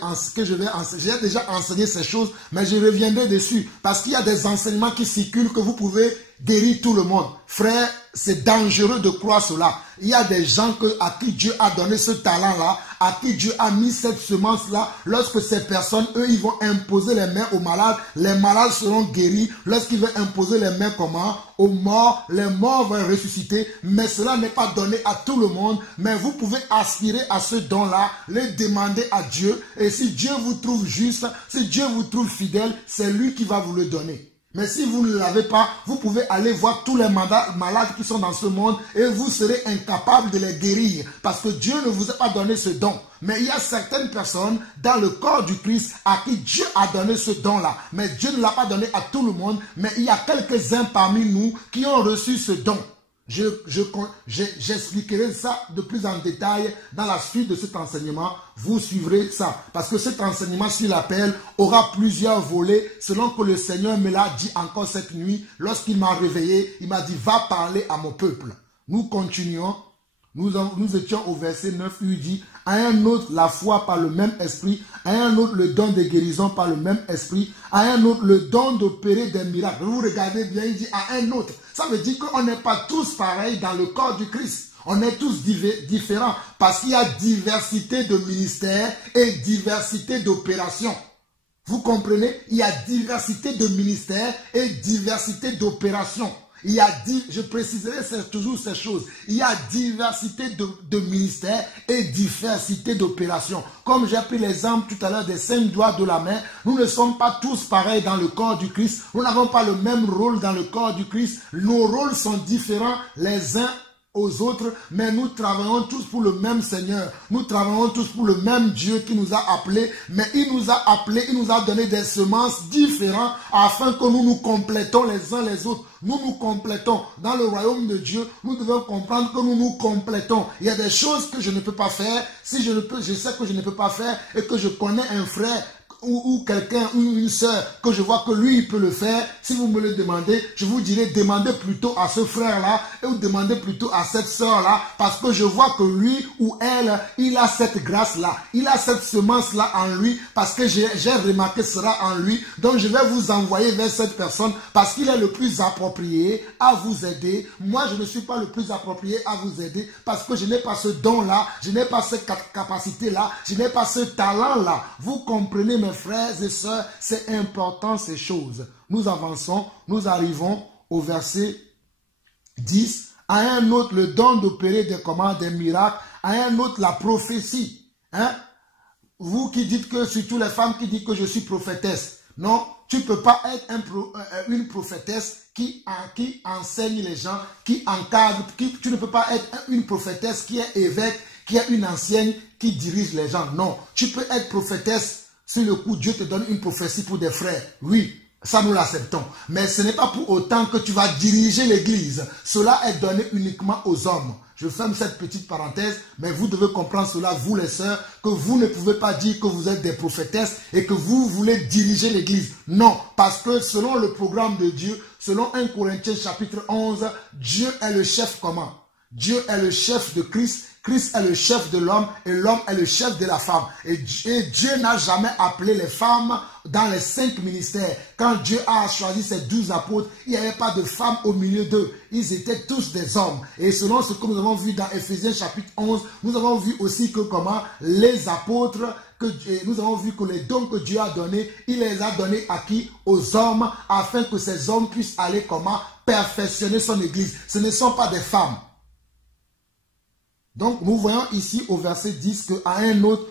enseigner. J'ai déjà enseigné ces choses, mais je reviendrai dessus. Parce qu'il y a des enseignements qui circulent que vous pouvez guérir tout le monde. Frère, c'est dangereux de croire cela. Il y a des gens à qui Dieu a donné ce talent-là, à qui Dieu a mis cette semence-là. Lorsque ces personnes, eux, ils vont imposer les mains aux malades, les malades seront guéris. Lorsqu'ils vont imposer les mains comment? Aux morts, les morts vont ressusciter. Mais cela n'est pas donné à tout le monde. Mais vous pouvez aspirer à ce don-là, le demander à Dieu. Et si Dieu vous trouve juste, si Dieu vous trouve fidèle, c'est lui qui va vous le donner. Mais si vous ne l'avez pas, vous pouvez aller voir tous les malades qui sont dans ce monde et vous serez incapable de les guérir parce que Dieu ne vous a pas donné ce don. Mais il y a certaines personnes dans le corps du Christ à qui Dieu a donné ce don-là. Mais Dieu ne l'a pas donné à tout le monde, mais il y a quelques-uns parmi nous qui ont reçu ce don. J'expliquerai ça de plus en détail dans la suite de cet enseignement. Vous suivrez ça. Parce que cet enseignement sur l'appel aura plusieurs volets selon que le Seigneur me l'a dit encore cette nuit. Lorsqu'il m'a réveillé, il m'a dit, va parler à mon peuple. Nous continuons. Nous étions au verset 9 où il dit, à un autre la foi par le même esprit, à un autre le don de guérison par le même esprit, à un autre le don d'opérer des miracles. Vous regardez bien, il dit à un autre. Ça veut dire qu'on n'est pas tous pareils dans le corps du Christ. On est tous différents parce qu'il y a diversité de ministères et diversité d'opérations. Vous comprenez? Il y a diversité de ministères et diversité d'opérations. Je préciserai toujours ces choses. Il y a diversité de ministères et diversité d'opérations. Comme j'ai pris l'exemple tout à l'heure des 5 doigts de la main, nous ne sommes pas tous pareils dans le corps du Christ. Nous n'avons pas le même rôle dans le corps du Christ. Nos rôles sont différents les uns aux autres, mais nous travaillons tous pour le même Seigneur. Nous travaillons tous pour le même Dieu qui nous a appelés, mais il nous a appelés, il nous a donné des semences différentes afin que nous nous complétons les uns les autres. Nous nous complétons. Dans le royaume de Dieu, nous devons comprendre que nous nous complétons. Il y a des choses que je ne peux pas faire. Si je sais que je ne peux pas faire et que je connais un frère ou quelqu'un ou une sœur que je vois que lui il peut le faire, si vous me le demandez, je vous dirai demandez plutôt à ce frère là et vous demandez plutôt à cette sœur là, parce que je vois que lui ou elle, il a cette grâce là, il a cette semence là en lui, parce que j'ai remarqué cela en lui. Donc je vais vous envoyer vers cette personne parce qu'il est le plus approprié à vous aider. Moi je ne suis pas le plus approprié à vous aider parce que je n'ai pas ce don là, je n'ai pas cette capacité là, je n'ai pas ce talent là. Vous comprenez mes frères et sœurs, c'est important ces choses. Nous avançons, nous arrivons au verset 10. À un autre le don d'opérer des miracles, à un autre la prophétie. Hein? Vous qui dites que, surtout les femmes qui disent que je suis prophétesse. Non, tu ne peux pas être une prophétesse qui enseigne les gens, qui encadre. Tu ne peux pas être une prophétesse qui est évêque, qui est une ancienne, qui dirige les gens. Non, tu peux être prophétesse. Si le coup, Dieu te donne une prophétie pour des frères, oui, ça nous l'acceptons. Mais ce n'est pas pour autant que tu vas diriger l'église. Cela est donné uniquement aux hommes. Je ferme cette petite parenthèse, mais vous devez comprendre cela, vous les sœurs, que vous ne pouvez pas dire que vous êtes des prophétesses et que vous voulez diriger l'église. Non, parce que selon le programme de Dieu, selon 1 Corinthiens chapitre 11, Dieu est le chef comment? Dieu est le chef de Christ. Christ est le chef de l'homme et l'homme est le chef de la femme. Et Dieu n'a jamais appelé les femmes dans les 5 ministères. Quand Dieu a choisi ses 12 apôtres, il n'y avait pas de femmes au milieu d'eux. Ils étaient tous des hommes. Et selon ce que nous avons vu dans Éphésiens chapitre 11, nous avons vu aussi que comment les apôtres, nous avons vu que les dons que Dieu a donnés, il les a donnés à qui? Aux hommes, afin que ces hommes puissent aller comment? Perfectionner son église. Ce ne sont pas des femmes. Donc, nous voyons ici au verset 10 qu'à un autre,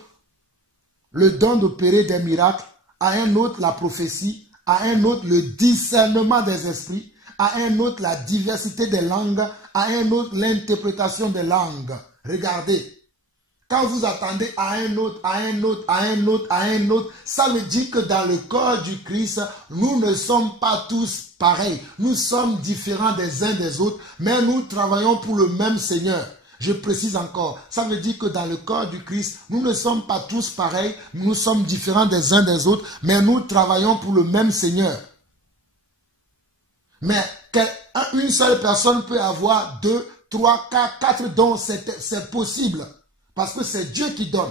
le don d'opérer des miracles, à un autre la prophétie, à un autre le discernement des esprits, à un autre la diversité des langues, à un autre l'interprétation des langues. Regardez, quand vous attendez à un autre, à un autre, à un autre, à un autre, ça veut dire que dans le corps du Christ, nous ne sommes pas tous pareils. Nous sommes différents des uns des autres, mais nous travaillons pour le même Seigneur. Je précise encore, ça veut dire que dans le corps du Christ, nous ne sommes pas tous pareils, nous sommes différents des uns des autres, mais nous travaillons pour le même Seigneur. Mais une seule personne peut avoir 2, 3, 4 dons, c'est possible. Parce que c'est Dieu qui donne.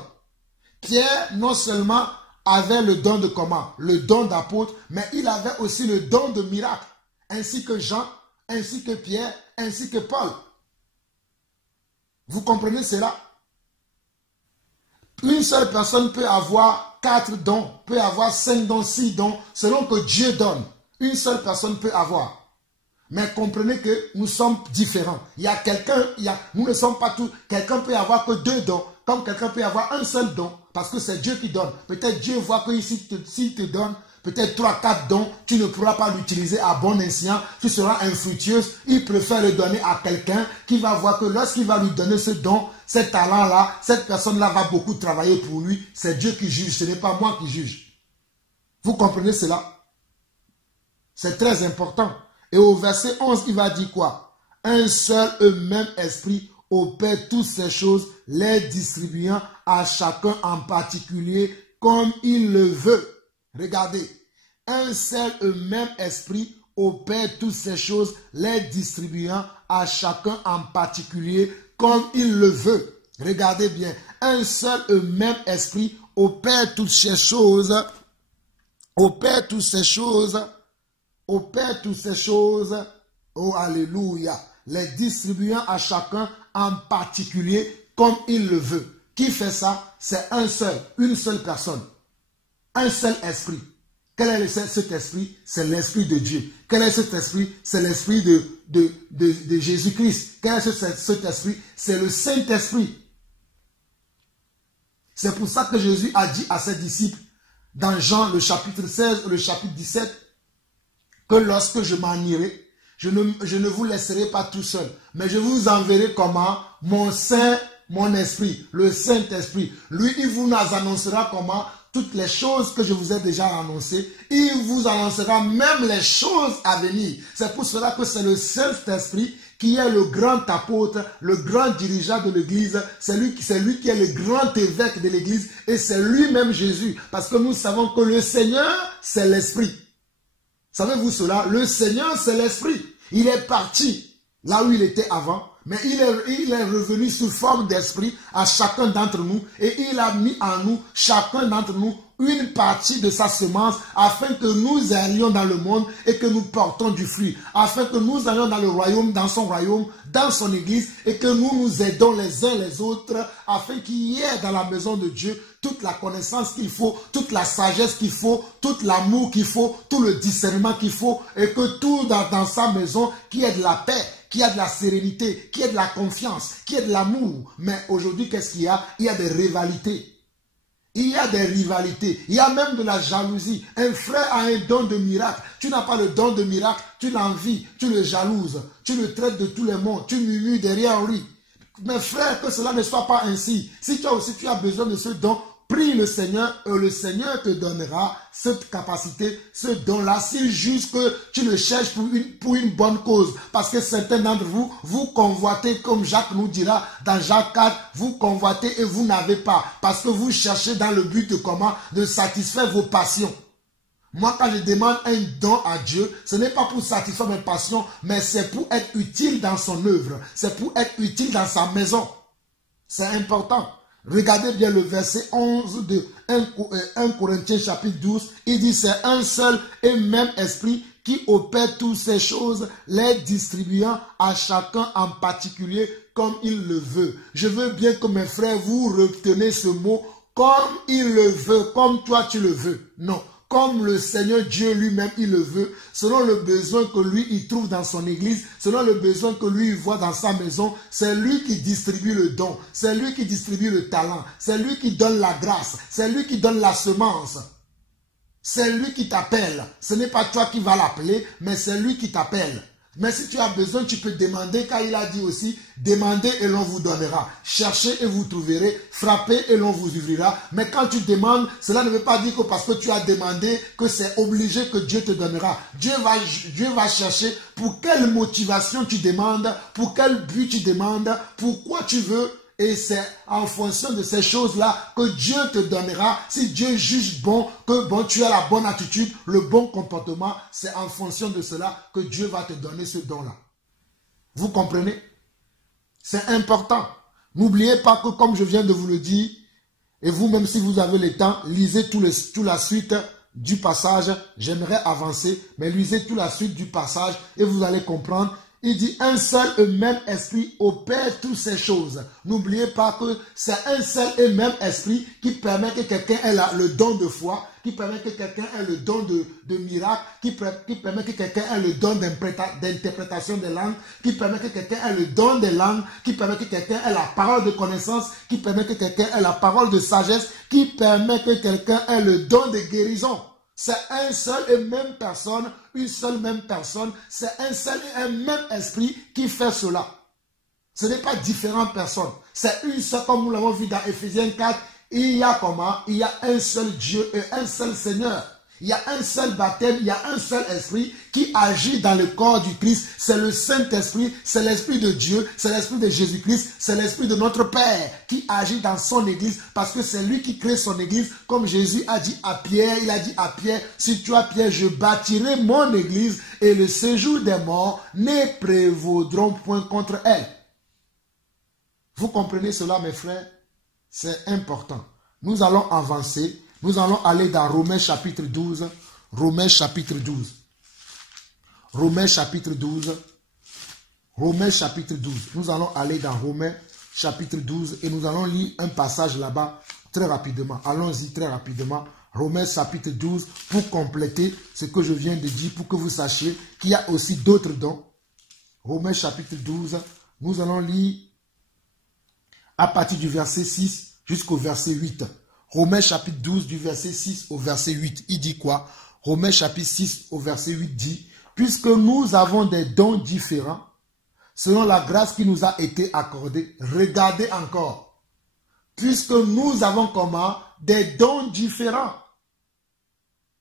Pierre, non seulement avait le don de comment? Le don d'apôtre, mais il avait aussi le don de miracle. Ainsi que Jean, ainsi que Pierre, ainsi que Paul. Vous comprenez cela? Une seule personne peut avoir 4 dons, peut avoir 5 dons, 6 dons, selon que Dieu donne. Une seule personne peut avoir. Mais comprenez que nous sommes différents. Il y a quelqu'un, nous ne sommes pas tous. Quelqu'un peut avoir que 2 dons, comme quelqu'un peut avoir un seul don, parce que c'est Dieu qui donne. Peut-être Dieu voit que ici, s'il te donne peut-être 3, 4 dons, tu ne pourras pas l'utiliser à bon escient, tu seras infructueuse. Il préfère le donner à quelqu'un qui va voir que lorsqu'il va lui donner ce don, ce talent-là, cette personne-là va beaucoup travailler pour lui. C'est Dieu qui juge, ce n'est pas moi qui juge. Vous comprenez cela? C'est très important. Et au verset 11, il va dire quoi? Un seul et même esprit opère toutes ces choses, les distribuant à chacun en particulier comme il le veut. Regardez, un seul et même esprit opère toutes ces choses, les distribuant à chacun en particulier comme il le veut. Regardez bien, un seul et même esprit opère toutes ces choses, opère toutes ces choses, oh alléluia, les distribuant à chacun en particulier comme il le veut. Qui fait ça? C'est un seul, une seule personne, un seul esprit. Quel est cet esprit? C'est l'esprit de Dieu. Quel est cet esprit? C'est l'esprit de Jésus-Christ. Quel est cet esprit? C'est le Saint-Esprit. C'est pour ça que Jésus a dit à ses disciples dans Jean le chapitre 16 ou le chapitre 17 que lorsque je m'en irai, je ne vous laisserai pas tout seul, mais je vous enverrai comment? Mon esprit, le Saint-Esprit. Lui, il vous annoncera comment? Toutes les choses que je vous ai déjà annoncées. Il vous annoncera même les choses à venir. C'est pour cela que c'est le Saint-Esprit qui est le grand apôtre, le grand dirigeant de l'Église. C'est lui qui est le grand évêque de l'Église. Et c'est lui-même Jésus. Parce que nous savons que le Seigneur, c'est l'Esprit. Savez-vous cela? Le Seigneur, c'est l'Esprit. Il est parti là où il était avant, mais il est revenu sous forme d'esprit à chacun d'entre nous et il a mis en nous, chacun d'entre nous, une partie de sa semence afin que nous allions dans le monde et que nous portons du fruit, afin que nous allions dans le royaume, dans son église et que nous nous aidons les uns les autres afin qu'il y ait dans la maison de Dieu toute la connaissance qu'il faut, toute la sagesse qu'il faut, tout l'amour qu'il faut, tout le discernement qu'il faut et que tout dans sa maison, qu'il y ait de la paix, qu'il y ait de la sérénité, qu'il y ait de la confiance, qu'il y ait de l'amour. Mais aujourd'hui, qu'est-ce qu'il y a? Il y a des rivalités. Il y a des rivalités. Il y a même de la jalousie. Un frère a un don de miracle. Tu n'as pas le don de miracle. Tu l'envies. Tu le jalouses. Tu le traites de tous les mots. Tu murmures derrière lui. Mes frères, que cela ne soit pas ainsi. Si toi aussi tu as besoin de ce don, prie le Seigneur et le Seigneur te donnera cette capacité, ce don-là, s'il juge que tu le cherches pour une bonne cause. Parce que certains d'entre vous, vous convoitez, comme Jacques nous dira dans Jacques 4, vous convoitez et vous n'avez pas. Parce que vous cherchez dans le but de comment? De satisfaire vos passions. Moi, quand je demande un don à Dieu, ce n'est pas pour satisfaire mes passions, mais c'est pour être utile dans son œuvre. C'est pour être utile dans sa maison. C'est important. Regardez bien le verset 11 de 1 Corinthiens chapitre 12. Il dit c'est un seul et même esprit qui opère toutes ces choses, les distribuant à chacun en particulier comme il le veut. Je veux bien que mes frères, vous retenez ce mot comme il le veut, comme toi tu le veux. Non. Comme le Seigneur Dieu lui-même, il le veut, selon le besoin que lui, il trouve dans son église, selon le besoin que lui, il voit dans sa maison, c'est lui qui distribue le don, c'est lui qui distribue le talent, c'est lui qui donne la grâce, c'est lui qui donne la semence. C'est lui qui t'appelle. Ce n'est pas toi qui vas l'appeler, mais c'est lui qui t'appelle. Mais si tu as besoin, tu peux demander, car il a dit aussi, demandez et l'on vous donnera. Cherchez et vous trouverez. Frappez et l'on vous ouvrira. Mais quand tu demandes, cela ne veut pas dire que parce que tu as demandé, que c'est obligé que Dieu te donnera. Dieu va chercher pour quelle motivation tu demandes, pour quel but tu demandes, pourquoi tu veux. Et c'est en fonction de ces choses-là que Dieu te donnera. Si Dieu juge bon, que bon, tu as la bonne attitude, le bon comportement, c'est en fonction de cela que Dieu va te donner ce don-là. Vous comprenez? C'est important. N'oubliez pas que, comme je viens de vous le dire, et vous, même si vous avez le temps, lisez toute la suite du passage. J'aimerais avancer, mais lisez toute la suite du passage et vous allez comprendre. Il dit un seul et même esprit opère toutes ces choses. N'oubliez pas que c'est un seul et même esprit qui permet que quelqu'un ait le don de foi, qui permet que quelqu'un ait le don de miracle, qui permet que quelqu'un ait le don d'interprétation des langues, qui permet que quelqu'un ait le don des langues, qui permet que quelqu'un ait la parole de connaissance, qui permet que quelqu'un ait la parole de sagesse, qui permet que quelqu'un ait le don de guérison. C'est un seul et même personne, une seule même personne, c'est un seul et un même esprit qui fait cela. Ce n'est pas différentes personnes, c'est une seule, comme nous l'avons vu dans Ephésiens 4, il y a comment? Il y a un seul Dieu et un seul Seigneur. Il y a un seul baptême, il y a un seul esprit qui agit dans le corps du Christ. C'est le Saint-Esprit, c'est l'Esprit de Dieu, c'est l'Esprit de Jésus-Christ, c'est l'Esprit de notre Père qui agit dans son Église parce que c'est lui qui crée son Église. Comme Jésus a dit à Pierre, il a dit à Pierre, si tu as Pierre, je bâtirai mon Église et le séjour des morts ne prévaudront point contre elle. Vous comprenez cela, mes frères? C'est important. Nous allons avancer. Nous allons aller dans Romains chapitre 12. Romains chapitre 12. Romains chapitre 12. Romains chapitre 12. Nous allons aller dans Romains chapitre 12 et nous allons lire un passage là-bas très rapidement. Allons-y très rapidement. Romains chapitre 12 pour compléter ce que je viens de dire, pour que vous sachiez qu'il y a aussi d'autres dons. Romains chapitre 12. Nous allons lire à partir du verset 6 jusqu'au verset 8. Romains chapitre 12 du verset 6 au verset 8. Il dit quoi? Romains chapitre 6 au verset 8 dit, puisque nous avons des dons différents, selon la grâce qui nous a été accordée, regardez encore, puisque nous avons comment? Des dons différents.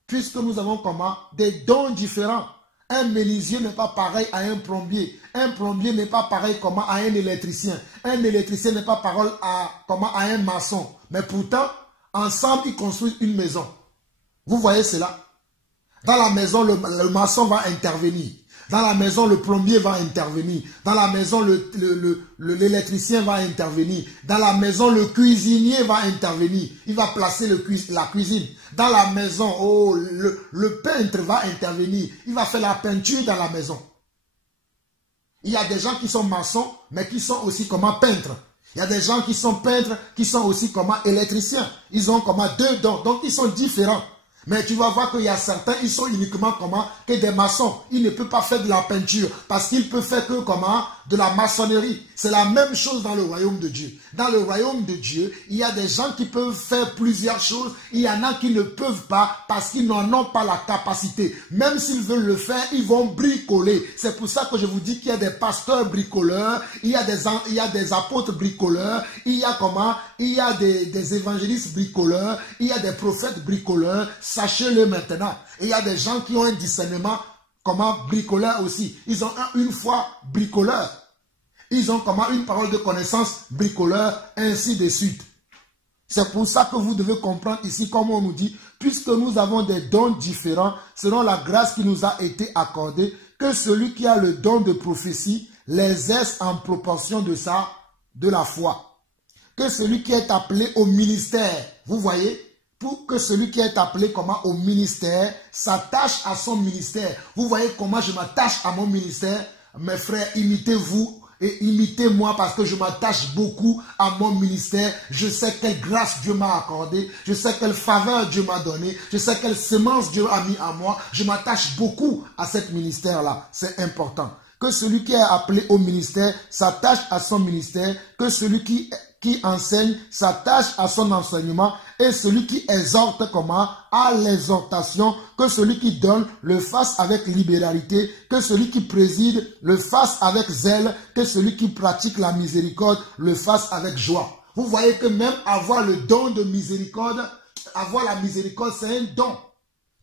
Puisque nous avons comment? Des dons différents. Un menuisier n'est pas pareil à un plombier. Un plombier n'est pas pareil comment à un électricien. Un électricien n'est pas pareil à comment à un maçon. Mais pourtant, ensemble, ils construisent une maison. Vous voyez cela? Dans la maison, le maçon va intervenir. Dans la maison, le plombier va intervenir. Dans la maison, l'électricien va intervenir. Dans la maison, le cuisinier va intervenir. Il va placer la cuisine. Dans la maison, oh, le peintre va intervenir. Il va faire la peinture dans la maison. Il y a des gens qui sont maçons, mais qui sont aussi comment peintres. Il y a des gens qui sont peintres, qui sont aussi comment électriciens. Ils ont comment deux dons, donc ils sont différents. Mais tu vas voir qu'il y a certains, ils sont uniquement comment que des maçons. Ils ne peuvent pas faire de la peinture parce qu'ils peuvent faire que comment de la maçonnerie. C'est la même chose dans le royaume de Dieu. Dans le royaume de Dieu, il y a des gens qui peuvent faire plusieurs choses. Il y en a qui ne peuvent pas parce qu'ils n'en ont pas la capacité. Même s'ils veulent le faire, ils vont bricoler. C'est pour ça que je vous dis qu'il y a des pasteurs bricoleurs, il y a des apôtres bricoleurs, il y a comment? Il y a des évangélistes bricoleurs, il y a des prophètes bricoleurs. Sachez-le maintenant. Et il y a des gens qui ont un discernement comment bricoleur aussi. Ils ont une foi bricoleur. Ils ont comment une parole de connaissance bricoleur, ainsi de suite. C'est pour ça que vous devez comprendre ici, comme on nous dit, puisque nous avons des dons différents, selon la grâce qui nous a été accordée, que celui qui a le don de prophétie les exerce en proportion de la foi. Que celui qui est appelé au ministère, vous voyez, pour que celui qui est appelé comment au ministère s'attache à son ministère. Vous voyez comment je m'attache à mon ministère? Mes frères, imitez-vous et imitez-moi parce que je m'attache beaucoup à mon ministère. Je sais quelle grâce Dieu m'a accordée. Je sais quelle faveur Dieu m'a donnée. Je sais quelle semence Dieu a mis en moi. Je m'attache beaucoup à ce ministère-là. C'est important. Que celui qui est appelé au ministère s'attache à son ministère. Que celui qui qui enseigne s'attache à son enseignement, et celui qui exhorte comment? À l'exhortation, que celui qui donne le fasse avec libéralité, que celui qui préside le fasse avec zèle, que celui qui pratique la miséricorde le fasse avec joie. Vous voyez que même avoir le don de miséricorde, avoir la miséricorde, c'est un don.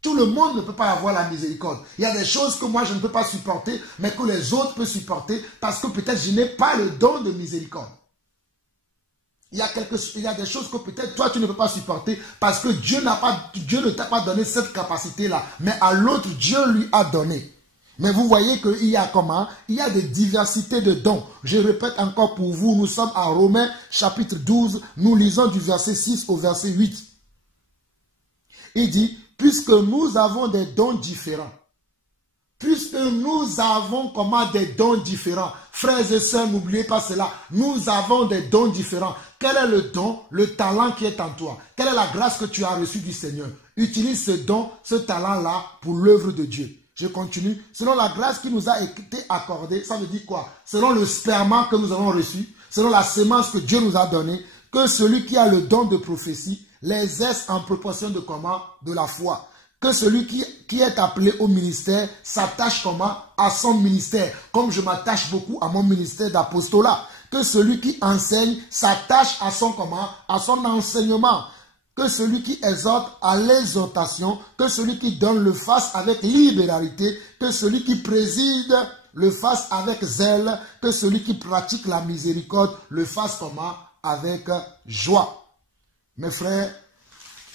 Tout le monde ne peut pas avoir la miséricorde. Il y a des choses que moi je ne peux pas supporter, mais que les autres peuvent supporter parce que peut-être je n'ai pas le don de miséricorde. Il y a des choses que peut-être toi tu ne peux pas supporter parce que Dieu ne t'a pas donné cette capacité-là, mais à l'autre Dieu lui a donné. Mais vous voyez qu'il y a comment? Il y a des diversités de dons. Je répète encore pour vous, nous sommes à Romains chapitre 12, nous lisons du verset 6 au verset 8. Il dit, puisque nous avons des dons différents, puisque nous avons comment des dons différents, frères et sœurs, n'oubliez pas cela, nous avons des dons différents. Quel est le don, le talent qui est en toi? Quelle est la grâce que tu as reçue du Seigneur? Utilise ce don, ce talent-là pour l'œuvre de Dieu. Je continue. Selon la grâce qui nous a été accordée, ça veut dire quoi? Selon le sperma que nous avons reçu, selon la sémence que Dieu nous a donnée, que celui qui a le don de prophétie l'exerce en proportion de comment? De la foi. Que celui qui est appelé au ministère s'attache comment? À son ministère. Comme je m'attache beaucoup à mon ministère d'apostolat. Que celui qui enseigne s'attache à son comment? À son enseignement. Que celui qui exhorte à l'exhortation. Que celui qui donne le fasse avec libéralité. Que celui qui préside le fasse avec zèle. Que celui qui pratique la miséricorde le fasse comment? Avec joie. Mes frères,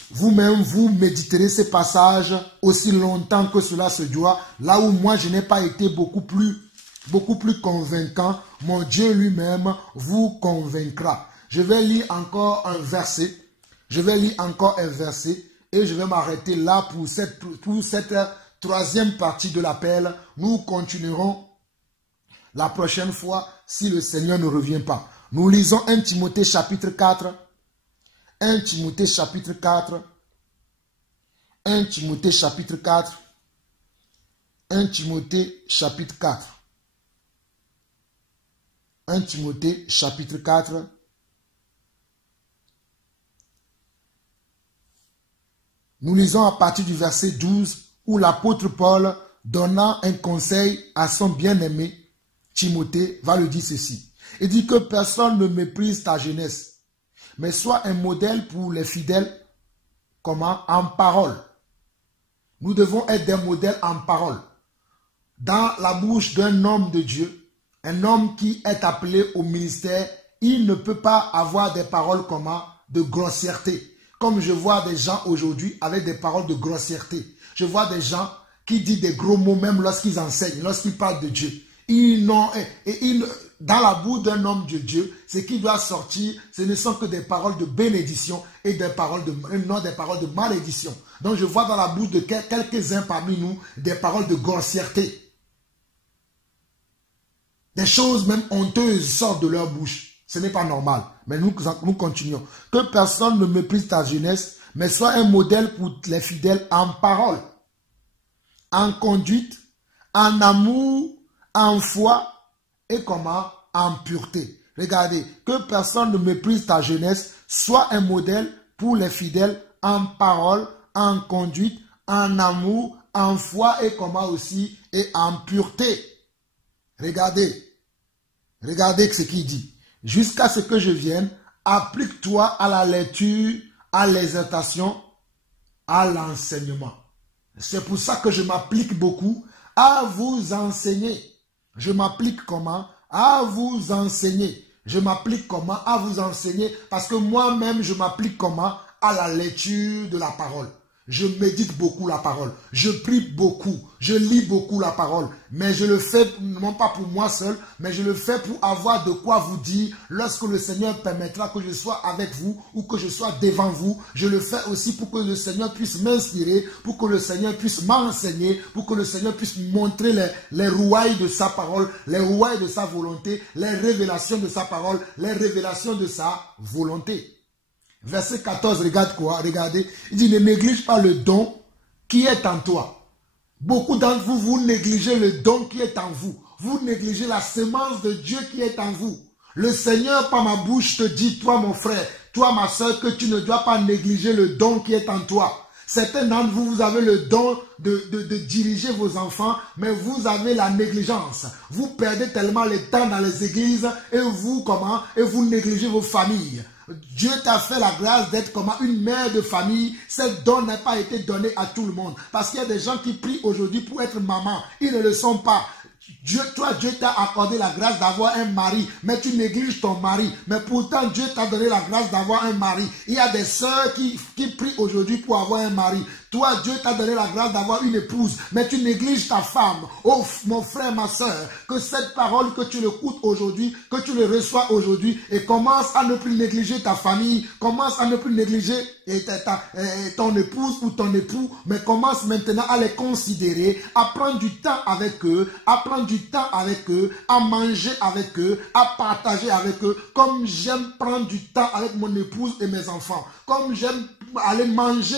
vous-même, vous méditerez ces passages aussi longtemps que cela se doit. Là où moi, je n'ai pas été beaucoup plus convaincant, mon Dieu lui-même vous convaincra. Je vais lire encore un verset. Je vais lire encore un verset et je vais m'arrêter là pour cette troisième partie de l'appel. Nous continuerons la prochaine fois si le Seigneur ne revient pas. Nous lisons 1 Timothée chapitre 4. 1 Timothée chapitre 4. 1 Timothée chapitre 4. 1 Timothée chapitre 4. 1 Timothée chapitre 4. Nous lisons à partir du verset 12 où l'apôtre Paul, donnant un conseil à son bien-aimé Timothée, va lui dire ceci. Il dit que personne ne méprise ta jeunesse, mais sois un modèle pour les fidèles, comment? En parole. Nous devons être des modèles en parole. Dans la bouche d'un homme de Dieu, un homme qui est appelé au ministère, il ne peut pas avoir des paroles comment? De grossièreté. Comme je vois des gens aujourd'hui avec des paroles de grossièreté. Je vois des gens qui disent des gros mots même lorsqu'ils enseignent, lorsqu'ils parlent de Dieu. Dans la bouche d'un homme de Dieu, ce qui doit sortir, ce ne sont que des paroles de bénédiction et des paroles non des paroles de malédiction. Donc je vois dans la bouche de quelques-uns parmi nous des paroles de grossièreté. Des choses même honteuses sortent de leur bouche. Ce n'est pas normal. Mais nous continuons. Que personne ne méprise ta jeunesse, mais sois un modèle pour les fidèles en parole, en conduite, en amour, en foi et comment? En pureté. Regardez, que personne ne méprise ta jeunesse, sois un modèle pour les fidèles en parole, en conduite, en amour, en foi et comment aussi? Et en pureté. Regardez ce qu'il dit. Jusqu'à ce que je vienne, applique-toi à la lecture, à l'exhortation, à l'enseignement. C'est pour ça que je m'applique beaucoup à vous enseigner. Je m'applique comment? À vous enseigner. Je m'applique comment? À vous enseigner. Parce que moi-même, je m'applique comment? À la lecture de la parole. Je médite beaucoup la parole. Je prie beaucoup. Je lis beaucoup la parole. Mais je le fais non pas pour moi seul, mais je le fais pour avoir de quoi vous dire lorsque le Seigneur permettra que je sois avec vous ou que je sois devant vous. Je le fais aussi pour que le Seigneur puisse m'inspirer, pour que le Seigneur puisse m'enseigner, pour que le Seigneur puisse montrer les rouailles de sa parole, les rouailles de sa volonté, les révélations de sa parole, les révélations de sa volonté. Verset 14, regarde quoi? Regardez. Il dit, ne néglige pas le don qui est en toi. Beaucoup d'entre vous, vous négligez le don qui est en vous. Vous négligez la sémence de Dieu qui est en vous. Le Seigneur, par ma bouche, te dit, toi mon frère, toi ma soeur, que tu ne dois pas négliger le don qui est en toi. Certains d'entre vous, vous avez le don de diriger vos enfants, mais vous avez la négligence. Vous perdez tellement le temps dans les églises et vous, et vous négligez vos familles. Dieu t'a fait la grâce d'être comme une mère de famille. Cette don n'a pas été donné à tout le monde. Parce qu'il y a des gens qui prient aujourd'hui pour être maman. Ils ne le sont pas. Dieu t'a accordé la grâce d'avoir un mari, mais tu négliges ton mari. Mais pourtant, Dieu t'a donné la grâce d'avoir un mari. Il y a des sœurs qui prient aujourd'hui pour avoir un mari. Toi, Dieu t'a donné la grâce d'avoir une épouse, mais tu négliges ta femme. Oh, mon frère, ma soeur, que cette parole que tu l'écoutes aujourd'hui, que tu le reçois aujourd'hui, et commence à ne plus négliger ta famille, commence à ne plus négliger ton épouse ou ton époux, mais commence maintenant à les considérer, à prendre du temps avec eux, à manger avec eux, à partager avec eux, comme j'aime prendre du temps avec mon épouse et mes enfants, comme j'aime aller manger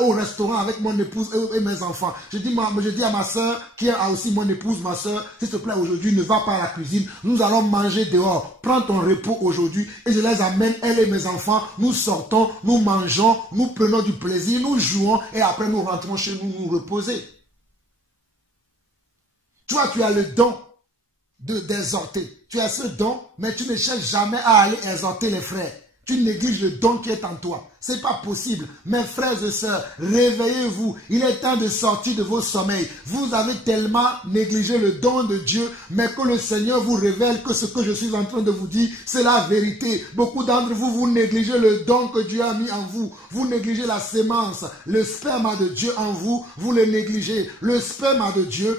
au restaurant avec mon épouse et mes enfants. Je dis à ma soeur, qui a aussi mon épouse, ma soeur, s'il te plaît, aujourd'hui, ne va pas à la cuisine. Nous allons manger dehors. Prends ton repos aujourd'hui. Et je les amène, elle et mes enfants. Nous sortons, nous mangeons, nous prenons du plaisir, nous jouons et après nous rentrons chez nous, nous reposer. Toi, tu as le don d'exhorter. Tu as ce don, mais tu ne cherches jamais à aller exhorter les frères. Tu négliges le don qui est en toi. Ce n'est pas possible. Mes frères et sœurs, réveillez-vous. Il est temps de sortir de vos sommeils. Vous avez tellement négligé le don de Dieu, mais que le Seigneur vous révèle que ce que je suis en train de vous dire, c'est la vérité. Beaucoup d'entre vous, vous négligez le don que Dieu a mis en vous. Vous négligez la sémence, le sperme de Dieu en vous, vous le négligez. Le sperme de Dieu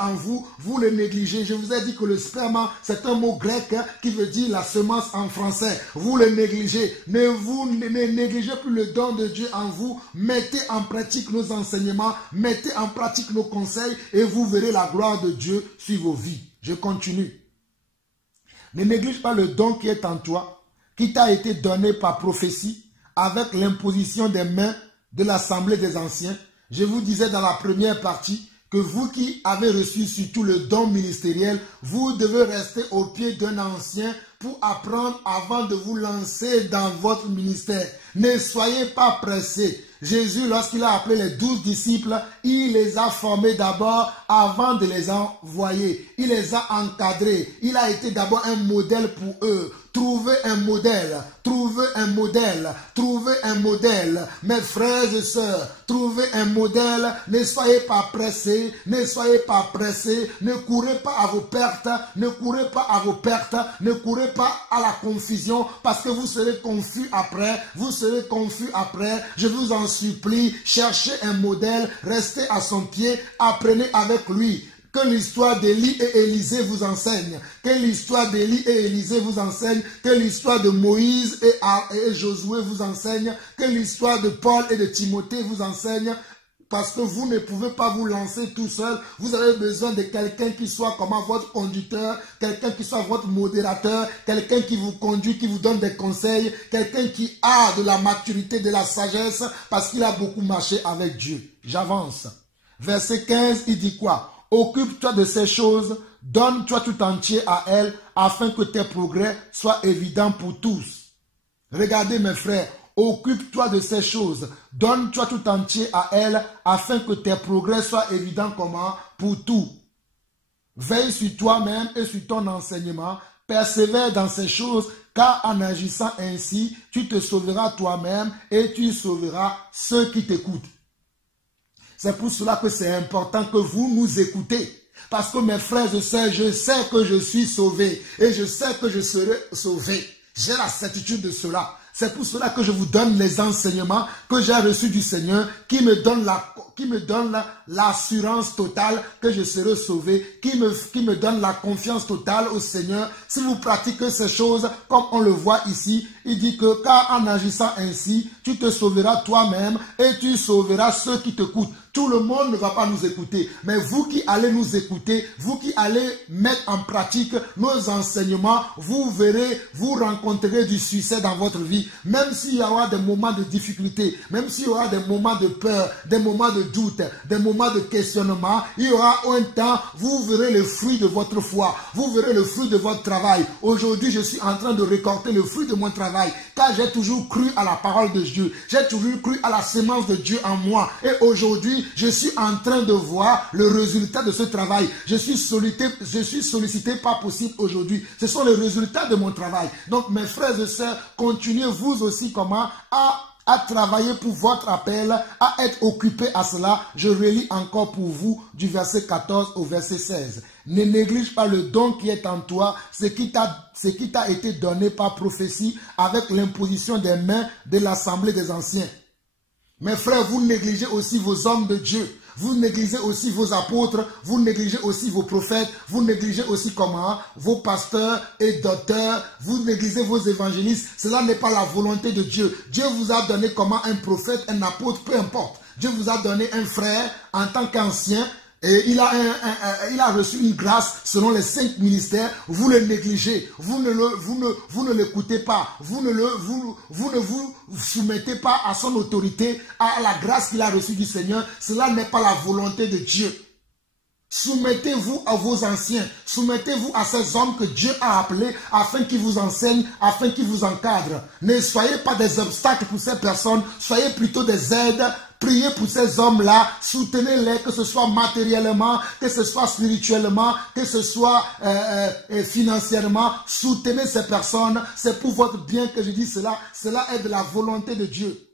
en vous, vous le négligez. Je vous ai dit que le sperme, c'est un mot grec qui veut dire la semence en français. Vous le négligez. Ne négligez plus le don de Dieu en vous. Mettez en pratique nos enseignements, mettez en pratique nos conseils et vous verrez la gloire de Dieu sur vos vies. Je continue. Ne néglige pas le don qui est en toi, qui t'a été donné par prophétie, avec l'imposition des mains de l'Assemblée des anciens. Je vous disais dans la première partie que vous qui avez reçu surtout le don ministériel, vous devez rester au pied d'un ancien pour apprendre avant de vous lancer dans votre ministère. Ne soyez pas pressés. Jésus, lorsqu'il a appelé les 12 disciples, il les a formés d'abord avant de les envoyer. Il les a encadrés. Il a été d'abord un modèle pour eux. Trouvez un modèle, trouvez un modèle, trouvez un modèle. Mes frères et sœurs, trouvez un modèle. Ne soyez pas pressés, ne soyez pas pressés. Ne courez pas à vos pertes, ne courez pas à vos pertes, ne courez pas à la confusion parce que vous serez confus après, vous serez confus après. Je vous en supplie, cherchez un modèle, restez à son pied, apprenez avec lui. Que l'histoire d'Élie et Élisée vous enseigne. Que l'histoire d'Élie et Élisée vous enseigne. Que l'histoire de Moïse et Josué vous enseigne. Que l'histoire de Paul et de Timothée vous enseigne. Parce que vous ne pouvez pas vous lancer tout seul. Vous avez besoin de quelqu'un qui soit comme votre conducteur, quelqu'un qui soit votre modérateur, quelqu'un qui vous conduit, qui vous donne des conseils, quelqu'un qui a de la maturité, de la sagesse, parce qu'il a beaucoup marché avec Dieu. J'avance. Verset 15, il dit quoi? Occupe-toi de ces choses, donne-toi tout entier à elles, afin que tes progrès soient évidents pour tous. Regardez mes frères, occupe-toi de ces choses, donne-toi tout entier à elles, afin que tes progrès soient évidents comment? Pour tout. Veille sur toi-même et sur ton enseignement, persévère dans ces choses, car en agissant ainsi, tu te sauveras toi-même et tu sauveras ceux qui t'écoutent. C'est pour cela que c'est important que vous nous écoutez. Parce que mes frères et sœurs, je sais que je suis sauvé. Et je sais que je serai sauvé. J'ai la certitude de cela. C'est pour cela que je vous donne les enseignements que j'ai reçus du Seigneur, qui me donne l'assurance totale que je serai sauvé, qui me donne la confiance totale au Seigneur. Si vous pratiquez ces choses, comme on le voit ici, il dit que car en agissant ainsi, tu te sauveras toi-même et tu sauveras ceux qui t'écoutent. Tout le monde ne va pas nous écouter, mais vous qui allez nous écouter, vous qui allez mettre en pratique nos enseignements, vous verrez, vous rencontrerez du succès dans votre vie. Même s'il y aura des moments de difficulté, même s'il y aura des moments de peur, des moments de doute, des moments de questionnement, il y aura un temps, vous verrez le fruit de votre foi, vous verrez le fruit de votre travail. Aujourd'hui, je suis en train de récolter le fruit de mon travail, car j'ai toujours cru à la parole de Dieu, j'ai toujours cru à la sémence de Dieu en moi. Et aujourd'hui, je suis en train de voir le résultat de ce travail. Je suis sollicité pas possible aujourd'hui. Ce sont les résultats de mon travail. Donc, mes frères et sœurs, continuez vous aussi comment à travailler pour votre appel, à être occupé à cela. Je relis encore pour vous du verset 14 au verset 16. Ne néglige pas le don qui est en toi, ce qui t'a été donné par prophétie avec l'imposition des mains de l'assemblée des anciens. Mes frères, vous négligez aussi vos hommes de Dieu. Vous négligez aussi vos apôtres, vous négligez aussi vos prophètes, vous négligez aussi comment vos pasteurs et docteurs, vous négligez vos évangélistes. Cela n'est pas la volonté de Dieu. Dieu vous a donné comment un prophète, un apôtre, peu importe. Dieu vous a donné un frère en tant qu'ancien. Et il a reçu une grâce selon les 5 ministères. Vous le négligez, vous ne l'écoutez pas, vous ne vous soumettez pas à son autorité, à la grâce qu'il a reçue du Seigneur. Cela n'est pas la volonté de Dieu. Soumettez-vous à vos anciens, soumettez-vous à ces hommes que Dieu a appelés afin qu'ils vous enseignent, afin qu'ils vous encadrent. Ne soyez pas des obstacles pour ces personnes, soyez plutôt des aides. Priez pour ces hommes-là, soutenez-les, que ce soit matériellement, que ce soit spirituellement, que ce soit financièrement. Soutenez ces personnes, c'est pour votre bien que je dis cela. Cela est de la volonté de Dieu.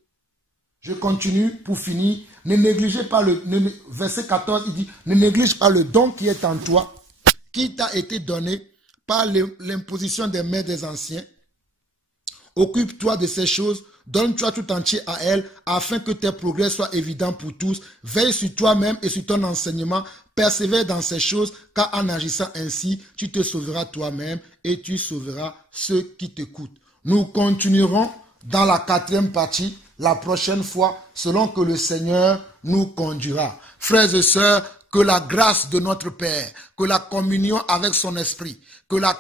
Je continue pour finir. Ne négligez pas verset 14, il dit, ne néglige pas le don qui est en toi, qui t'a été donné par l'imposition des mains des anciens. Occupe-toi de ces choses, donne-toi tout entier à elles, afin que tes progrès soient évidents pour tous. Veille sur toi-même et sur ton enseignement, persévère dans ces choses, car en agissant ainsi, tu te sauveras toi-même et tu sauveras ceux qui t'écoutent. Nous continuerons dans la 4e partie, la prochaine fois, selon que le Seigneur nous conduira. Frères et sœurs, que la grâce de notre Père, que la communion avec son Esprit, que la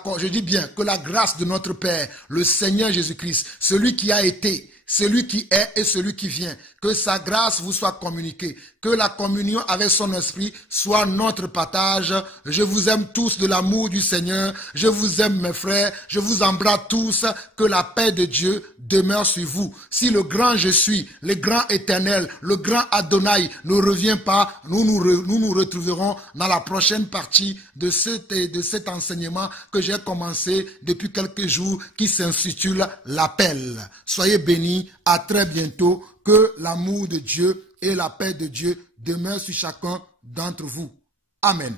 grâce de notre Père, le Seigneur Jésus-Christ, celui qui a été, celui qui est et celui qui vient, que sa grâce vous soit communiquée, que la communion avec son esprit soit notre partage. Je vous aime tous de l'amour du Seigneur, je vous aime mes frères, je vous embrasse tous, que la paix de Dieu demeure sur vous. Si le grand je suis, le grand éternel, le grand Adonai ne revient pas, nous nous retrouverons dans la prochaine partie de cet enseignement que j'ai commencé depuis quelques jours qui s'intitule l'appel. Soyez bénis, à très bientôt, que l'amour de Dieu et la paix de Dieu demeurent sur chacun d'entre vous. Amen.